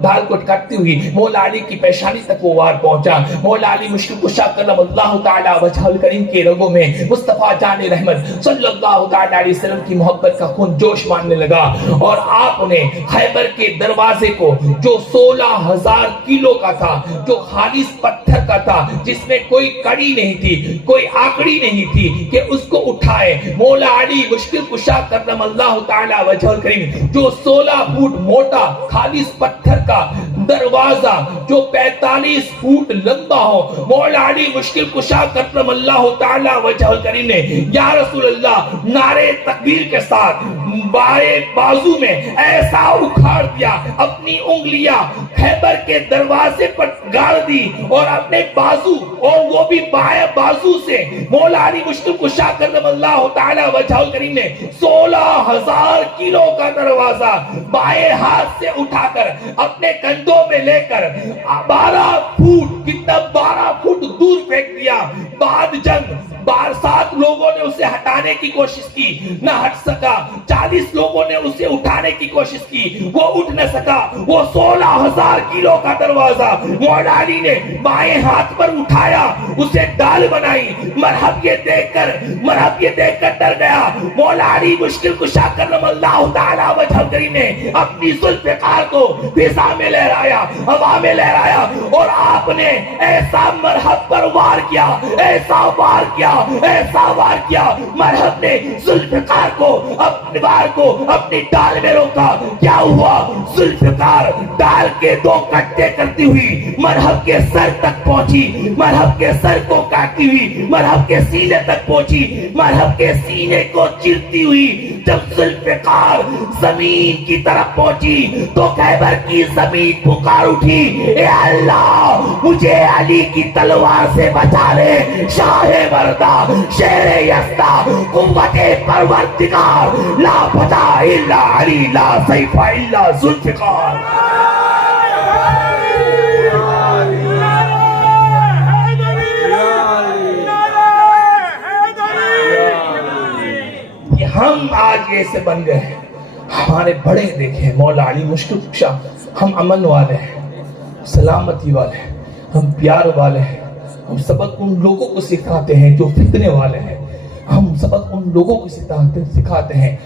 ڈال کو کاٹتی ہوئی مولا علی کی پیشانی تک وہ وار پہنچا. مولا علی مشکل کشا کرم اللہ تعالی وجہ الکریم کے رگوں میں مصطفیٰ جان رحمت صلی اللہ تعالی علیہ وسلم کی محبت کا خون جوش ماننے لگا, اور آپ نے خیبر کے دروازے کو جو 16,000 کلو کا تھا, جو خالص پتھر کا تھا, جس میں کوئی کڑی نہیں تھی, کوئی آکڑی نہیں تھی کہ اس کو اٹھائے, مولا علی مشکل کشا کرم اللہ تعالی وجہ الکریم جو 16 فٹ موٹا خالص پتھر کا دروازہ جو 45 فٹ لمبا ہو, مولا علی مشکل کشا کرم اللہ تعالی وجہ الکریم نے یا رسول اللہ نعرے تکبیر کے ساتھ بائیں بازو میں ایسا اکھاڑ دیا, اپنی انگلیاں خیبر کے دروازے پر گاڑ دی, اور اپنے بازو, اور وہ بھی بائیں بازو سے مولا علی مشکل کشا کرم اللہ تعالی وجہ الکریم نے 16,000 کلو کا دروازہ بائیں ہاتھ سے اٹھا کر اپنے کندھوں میں لے کر 12 فٹ کتنا 12 فٹ دور پھینک دیا. بعد جنگ 7 لوگوں نے اسے ہٹانے کی کوشش کی, نہ ہٹ سکا. 40 لوگوں نے اسے اٹھانے کی کوشش کی, وہ اٹھ نہ سکا. وہ 16,000 کلو کا دروازہ مولا علی نے بائیں ہاتھ پر اٹھایا, اسے ڈال بنائی. مرحب یہ دیکھ کر ڈر گیا. مولا علی مشکل کشا کرم اللہ تعالی وجہ کریم نے اپنی ذوالفقار کو فضا میں لہرایا, ہوا میں لہرایا, اور آپ نے ایسا مرحب پر وار کیا, ایسا وار کیا. مرحب نے ذوالفقار کو اپنی ڈال میں روکا. کیا ہوا؟ ذوالفقار ڈال کے 2 کٹے کرتی ہوئی مرحب کے سر تک پہنچی, مرحب کے سر کو کاٹتی ہوئی مرحب کے سینے تک پہنچی, مرحب کے سینے کو چیرتی ہوئی. جب ذوالفقار زمین کی طرف پہنچی تو خیبر کی زمین پکار اٹھی, اے اللہ مجھے علی کی تلوار سے بچا لے. شاہ مردہ شیر یستا قوت پروردگار, لا فتح الا علی, لا سیف الا ذوالفقار. ہم آج ایسے بن گئے, ہمارے بڑے دیکھیں مولا علی مشکل کشا. ہم امن والے ہیں, سلامتی والے ہیں, ہم پیار والے ہیں. ہم سبق ان لوگوں کو سکھاتے ہیں جو فتنے والے ہیں. ہم سبق ان لوگوں کو سکھاتے ہیں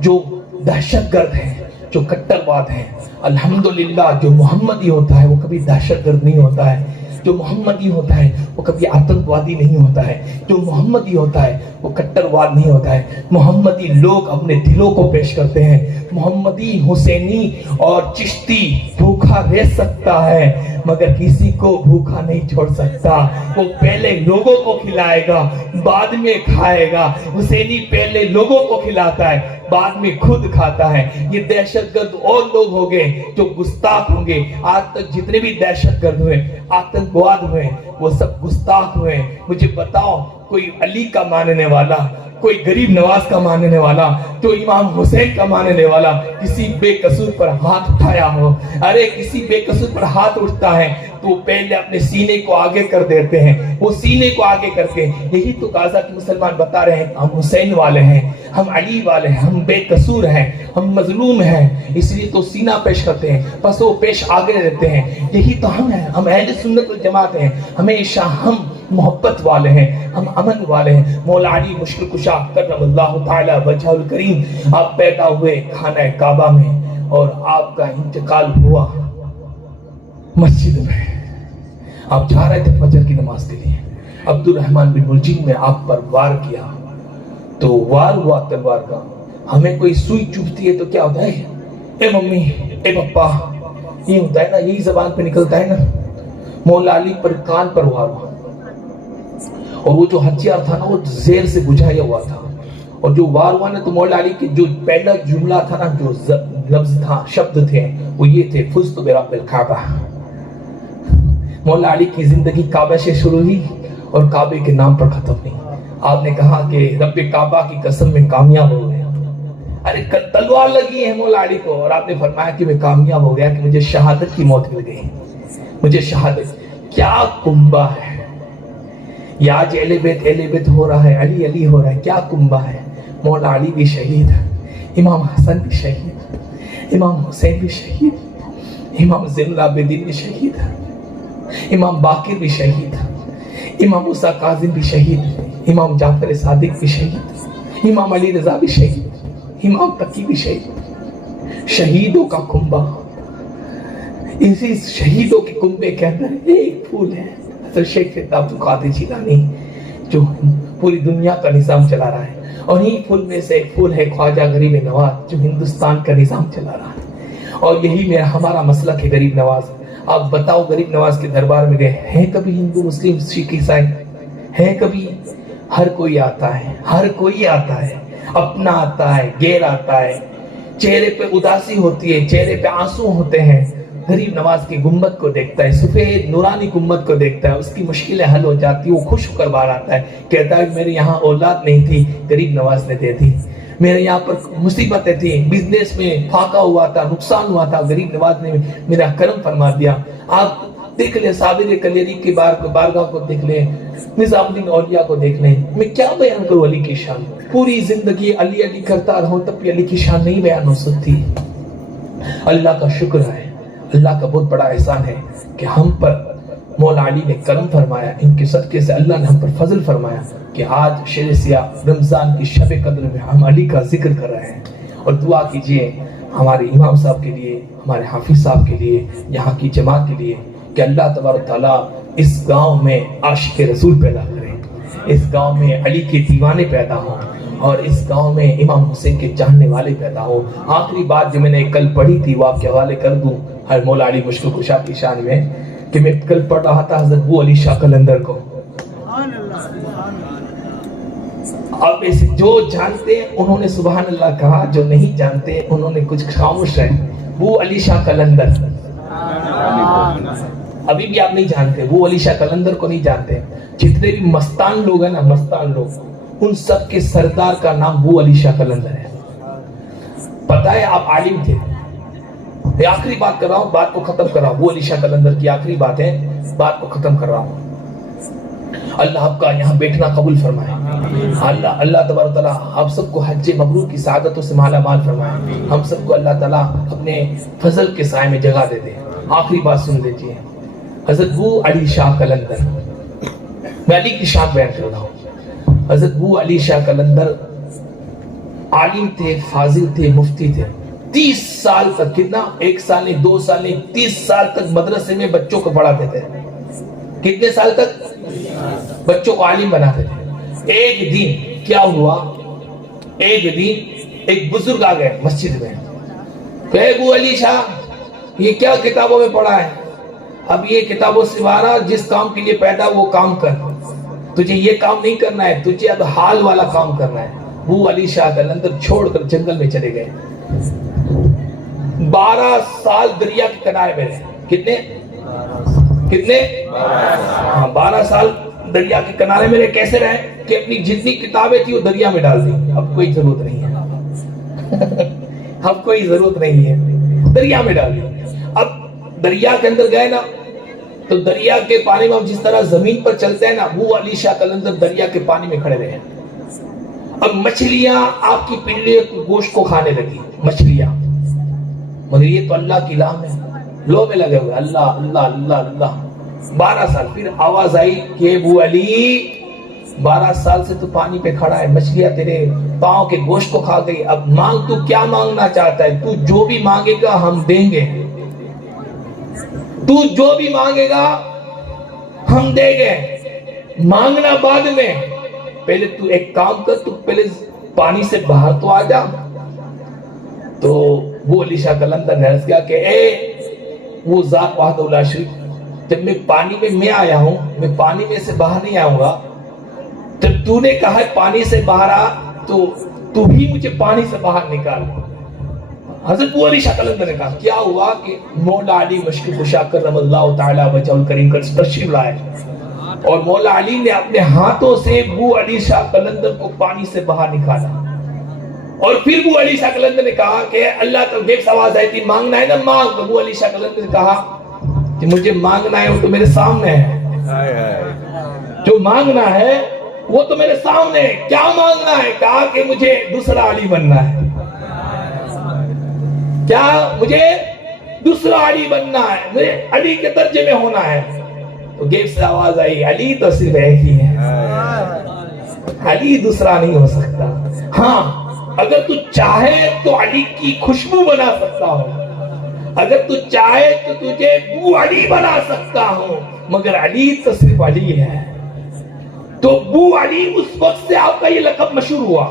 جو دہشت گرد ہیں, جو کٹرواد ہیں. الحمدللہ جو محمدی ہوتا ہے وہ کبھی دہشت گرد نہیں ہوتا ہے, جو محمدی ہوتا ہے وہ کبھی آتنکوادی نہیں ہوتا ہے, جو محمدی ہوتا ہے وہ کٹرواد نہیں ہوتا ہے. محمدی لوگ اپنے دلوں کو پیش کرتے ہیں. محمدی حسینی اور چشتی بھوکا رہ سکتا ہے مگر کسی کو بھوکا نہیں چھوڑ سکتا. وہ پہلے لوگوں کو کھلائے گا بعد میں کھائے گا. حسینی پہلے لوگوں کو کھلاتا ہے بعد میں خود کھاتا ہے. یہ دہشت گرد اور لوگ ہوں گے جو گستاخ ہوں گے. آج تک جتنے بھی دہشت گرد ہوئے, آتنکواد ہوئے, وہ سب گستاخ ہوئے. مجھے بتاؤ کوئی علی کا ماننے والا, کوئی غریب نواز کا ماننے والا, تو امام حسین کا ماننے والا کسی بے قصور پر ہاتھ اٹھایا ہو؟ ارے کسی بے قصور پر ہاتھ اٹھتا ہے تو پہلے اپنے سینے کو آگے کر دیتے ہیں. وہ سینے کو آگے کر کے, یہی تو غازہ کے مسلمان بتا رہے ہیں ہم حسین والے ہیں, ہم علی والے ہیں, ہم بے قصور ہیں, ہم مظلوم ہیں, اس لیے تو سینہ پیش کرتے ہیں, بس وہ پیش آگے دیتے ہیں. یہی تو ہم ہیں, ہم اہل سنت والجماعت ہیں. ہمیشہ ہم محبت والے ہیں, ہم امن والے ہیں. مولا علی مشکل کشا کرم اللہ تعالی وجہ الکریم, آپ پیدا ہوئے خانہ کعبہ میں اور آپ کا انتقال ہوا مسجد میں. آپ جا رہے تھے فجر کی نماز کے لیے, عبد الرحمن بن ملجم میں آپ پر وار کیا تو وار ہوا تلوار کا. ہمیں کوئی سوئی چبھتی ہے تو کیا ہوتا ہے, اے ممی اے پپا, یہ ہوتا ہے نا, یہی زبان پہ نکلتا ہے نا. مولا علی پر کان پر وار ہوا اور وہ جو ہتھیار تھا نا وہ زیر سے بجھایا ہوا تھا, اور جو وار ہوا نا تو مولا علی کی جو پہلا جملہ تھا نا, جو لفظ تھا, شبد تھے, وہ یہ تھے, فزت برب الکعبہ. مولا علی کی زندگی کعبہ سے شروع ہوئی اور کعبے کے نام پر ختم ہوئی. آپ نے کہا کہ رب کعبہ کی قسم میں کامیاب ہو گیا. ارے تلوار لگی ہے مولا علی کو, اور آپ نے فرمایا کہ میں کامیاب ہو گیا, کہ مجھے شہادت کی موت مل گئی, مجھے شہادت. کیا کنبہ ہے, یا آج اہل بیت ہو رہا ہے, علی علی ہو رہا ہے, کیا کنبہ ہے. مولا علی بھی شہید, امام حسن بھی شہید, امام حسین بھی شہید, امام زین العابدین بھی شہید, امام باقر بھی شہید, امام موسیٰ کاظم بھی شہید, امام جعفر صادق بھی شہید, امام علی رضا بھی شہید, امام تقی بھی شہید. شہیدوں کا کنبہ, اسی شہیدوں کے کنبے کے اندر ایک پھول ہے, حضرت شیخ عبد القادر جیلانی, جو پوری دنیا کا نظام چلا رہا ہے. اور یہی پھول میں سے ایک پھول ہے خواجہ غریب نواز, جو ہندوستان کا نظام چلا رہا ہے. اور یہی ہمارا مسلک ہے غریب نواز. آپ بتاؤ غریب نواز کے دربار میں گئے ہیں کبھی ہندو مسلم سکھ عیسائی ہیں کبھی؟ ہر کوئی آتا ہے, ہر کوئی آتا ہے, اپنا آتا ہے, غیر آتا ہے. چہرے پہ اداسی ہوتی ہے, چہرے پہ آنسو ہوتے ہیں. غریب نواز کی گنبد کو دیکھتا ہے, سفید نورانی گنبد کو دیکھتا ہے, اس کی مشکلیں حل ہو جاتی, وہ خوش ہو کر باہر آتا ہے, کہتا ہے میرے یہاں اولاد نہیں تھی, غریب نواز نے دے دی. میرے یہاں پر مصیبتیں تھیں, بزنس میں فاقہ ہوا تھا, نقصان ہوا تھا, غریب نواز نے میرا کرم فرما دیا. آپ دیکھ لیں صابر کلیری کی بارگاہ کو دیکھ لیں, نظام الدین اولیاء کو دیکھ لیں. میں کیا بیان کروں علی کی شان؟ پوری زندگی علی علی کرتا رہوں تب بھی علی کی شان نہیں بیان ہو سکتی. اللہ کا شکر ہے, اللہ کا بہت بڑا احسان ہے کہ ہم پر مولا علی نے کرم فرمایا. ان کے صدقے سے اللہ نے ہم پر فضل فرمایا کہ آج شیر سیاہ رمضان کی شب قدر میں ہم علی کا ذکر کر رہے ہیں. اور دعا کیجئے ہمارے امام صاحب کے لیے, ہمارے حافظ صاحب کے لیے, یہاں کی جماعت کے لیے, کہ اللہ تبارک تعالیٰ اس گاؤں میں عاشق رسول پیدا کرے, اس گاؤں میں علی کے دیوانے پیدا ہوں, اور اس گاؤں میں امام حسین کے چاہنے والے پیدا ہوں. آخری بات جو میں نے کل پڑھی تھی وہ آپ کے حوالے کر دوں ہر مولا علی مشکل کشا کی شان میں, کہ میں کل پڑھ رہا تھا حضرت ابو علی شاہ قلندر کو. اب ایسے جو جانتے ہیں انہوں نے سبحان اللہ کہا, جو نہیں جانتے انہوں نے کچھ خاموش رہے. ابو علی شاہ قلندر ابھی بھی آپ نہیں جانتے, ابو علی شاہ قلندر کو نہیں جانتے. جتنے بھی مستان لوگ ہیں نا, مستان لوگ, ان سب کے سردار کا نام ابو علی شاہ قلندر ہے. پتہ ہے آپ عالم تھے. میں آخری بات کر رہا ہوں, بات کو ختم کر رہا ہوں. ابو علی شاہ قلندر کی آخری بات ہے, بات کو ختم کر رہا ہوں. اللہ آپ کا یہاں بیٹھنا قبول فرمائے. اللہ تبارک تعالیٰ آپ سب کو حج مبرور کی سعادتوں سے مالا مال فرمائے. ہم سب کو اللہ تعالیٰ اپنے فضل کے سائے میں جگہ دے دے. آخری بات سن لیجیے. حضرت ابو علی شاہ قلندر, میں علی کی شان بیان کر رہا ہوں. حضرت ابو علی شاہ قلندر عالم تھے, فاضل تھے, مفتی تھے. 30 سال تک, کتنا, 1 سال نہیں, 2 سال نہیں, 30 سال تک مدرسے میں بچوں کو پڑھاتے تھے. کتنے سال تک بچوں کو عالم بناتے تھے. ایک دن کیا ہوا, ایک دن ایک بزرگ آ گئے مسجد میں, کہ ابو علی شاہ یہ کیا کتابوں میں پڑھا ہے؟ اب یہ کتابوں سے بارہ, جس کام کے لیے پیدا وہ کام کر, تجھے یہ کام نہیں کرنا ہے, تجھے اب حال والا کام کرنا ہے. ابو علی شاہ قلندر چھوڑ کر جنگل میں چلے گئے. 12 سال دریا کے کنارے میں رہے. کتنے 12 سال دریا کے کنارے میں رہے. کیسے رہے کہ اپنی جتنی کتابیں تھی وہ دریا میں ڈال دی. اب کوئی ضرورت نہیں ہے, اب کوئی ضرورت نہیں ہے, دریا میں ڈال دی. اب دریا کے اندر گئے نا, تو دریا کے پانی میں جس طرح زمین پر چلتے ہیں نا, ابو علی شاہ قلندر دریا کے پانی میں کھڑے رہے. اب مچھلیاں آپ کی پنڈلی گوشت کو کھانے لگی, مچھلیاں, مگر یہ تو اللہ کی لام ہے, لو میں لگے ہوئے, اللہ اللہ اللہ اللہ. 12 سال پھر آواز آئی کہ ابو علی 12 سال سے تو پانی پہ کھڑا ہے, مچھلیاں تیرے پاؤں کے گوشت کو کھا گئی, اب مانگ, تو کیا مانگنا چاہتا ہے؟ تو جو بھی مانگے گا ہم دیں گے, تو جو بھی مانگے گا ہم دیں گے, مانگنا بعد میں, پہلے تو ایک کام کر, تو پہلے پانی سے باہر تو آ جا. تو وہ علی شاہ قلندر نے عرض کیا کہ اے وہ ذات وحدہ لا شریک, جب میں پانی میں آیا ہوں, میں پانی میں سے باہر نہیں آؤں گا. جب تو نے کہا پانی سے باہر آ, تو بھی مجھے پانی سے باہر نکال. حضرت ابو علی شاہ قلندر نے کہا. کیا ہوا کہ مولا علی مشکل کشا کرم اللہ تعالیٰ وجہ الکریم کا تشریف لائے, اور مولا علی نے اپنے ہاتھوں سے ابو علی شاہ قلندر کو پانی سے باہر نکالا. اور پھر ابو علی شاہ قلندر نے کہا کہ اللہ تو غیب سے آواز آئی تھی, مانگنا ہے نا مانگ. ابو علی شاہ قلندر نے کہا کہ مجھے مانگنا ہے وہ تو میرے سامنے ہے, جو مانگنا ہے وہ تو میرے سامنے ہے. کیا مانگنا ہے؟ کہا کہ مجھے دوسرا علی بننا ہے. کیا مجھے دوسرا علی بننا ہے, مجھے علی کے درجے میں ہونا ہے. تو غیب سے آواز آئی, علی تو صرف ایک ہی ہے, علی دوسرا نہیں ہو سکتا. ہاں اگر تو چاہے تو علی کی خوشبو بنا سکتا ہوں, اگر تو چاہے تو تجھے ابو علی بنا سکتا ہوں, مگر علی تو صرف علی ہے. تو ابو علی اس وقت سے آپ کا یہ لقب مشہور ہوا,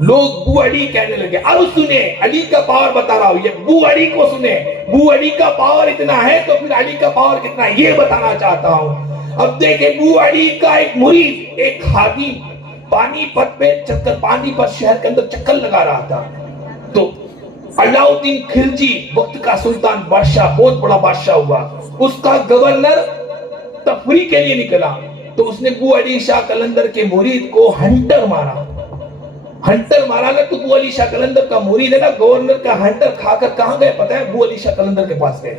لوگ ابو علی کہنے لگے. اب سنیں علی کا پاور بتا رہا ہوں, یہ ابو علی کو سنیں, ابو علی کا پاور اتنا ہے تو پھر علی کا پاور کتنا ہے یہ بتانا چاہتا ہوں. اب دیکھیں ابو علی کا ایک مرید, ایک خادم پانی پت پہ چکر, پانی پت شہر کے اندر چکر لگا رہا تھا. تو علاء الدین خلجی وقت کا سلطان بادشاہ, بہت بڑا بادشاہ ہوا, اس کا گورنر تفریح کے لیے نکلا. تو اس نے ابو علی شاہ قلندر کے مرید کو ہنٹر مارا. ہنٹر مارا نا, تو ابو علی شاہ قلندر کا مرید ہے نا, گورنر کا ہنٹر کھا کر کہاں گئے پتہ ہے؟ ابو علی شاہ قلندر کے پاس گئے.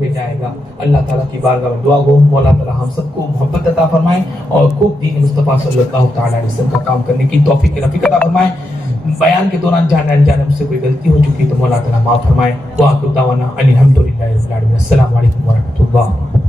میں جائے گا. اللہ تعالیٰ کی بارگاہ میں دعا گو مولا تعالیٰ ہم سب کو محبت عطا فرمائے اور خوب دین مصطفیٰ صلی اللہ تعالیٰ علیہ وسلم کا کام کرنے کی توفیق رفیق عطا فرمائے. بیان کے دوران جانے انجانے مجھ سے کوئی غلطی ہو چکی تو مولا تعالیٰ معاف فرمائے. وآخر دعوانا ان الحمد للہ رب العالمین. السلام علیکم ورحمۃ اللہ.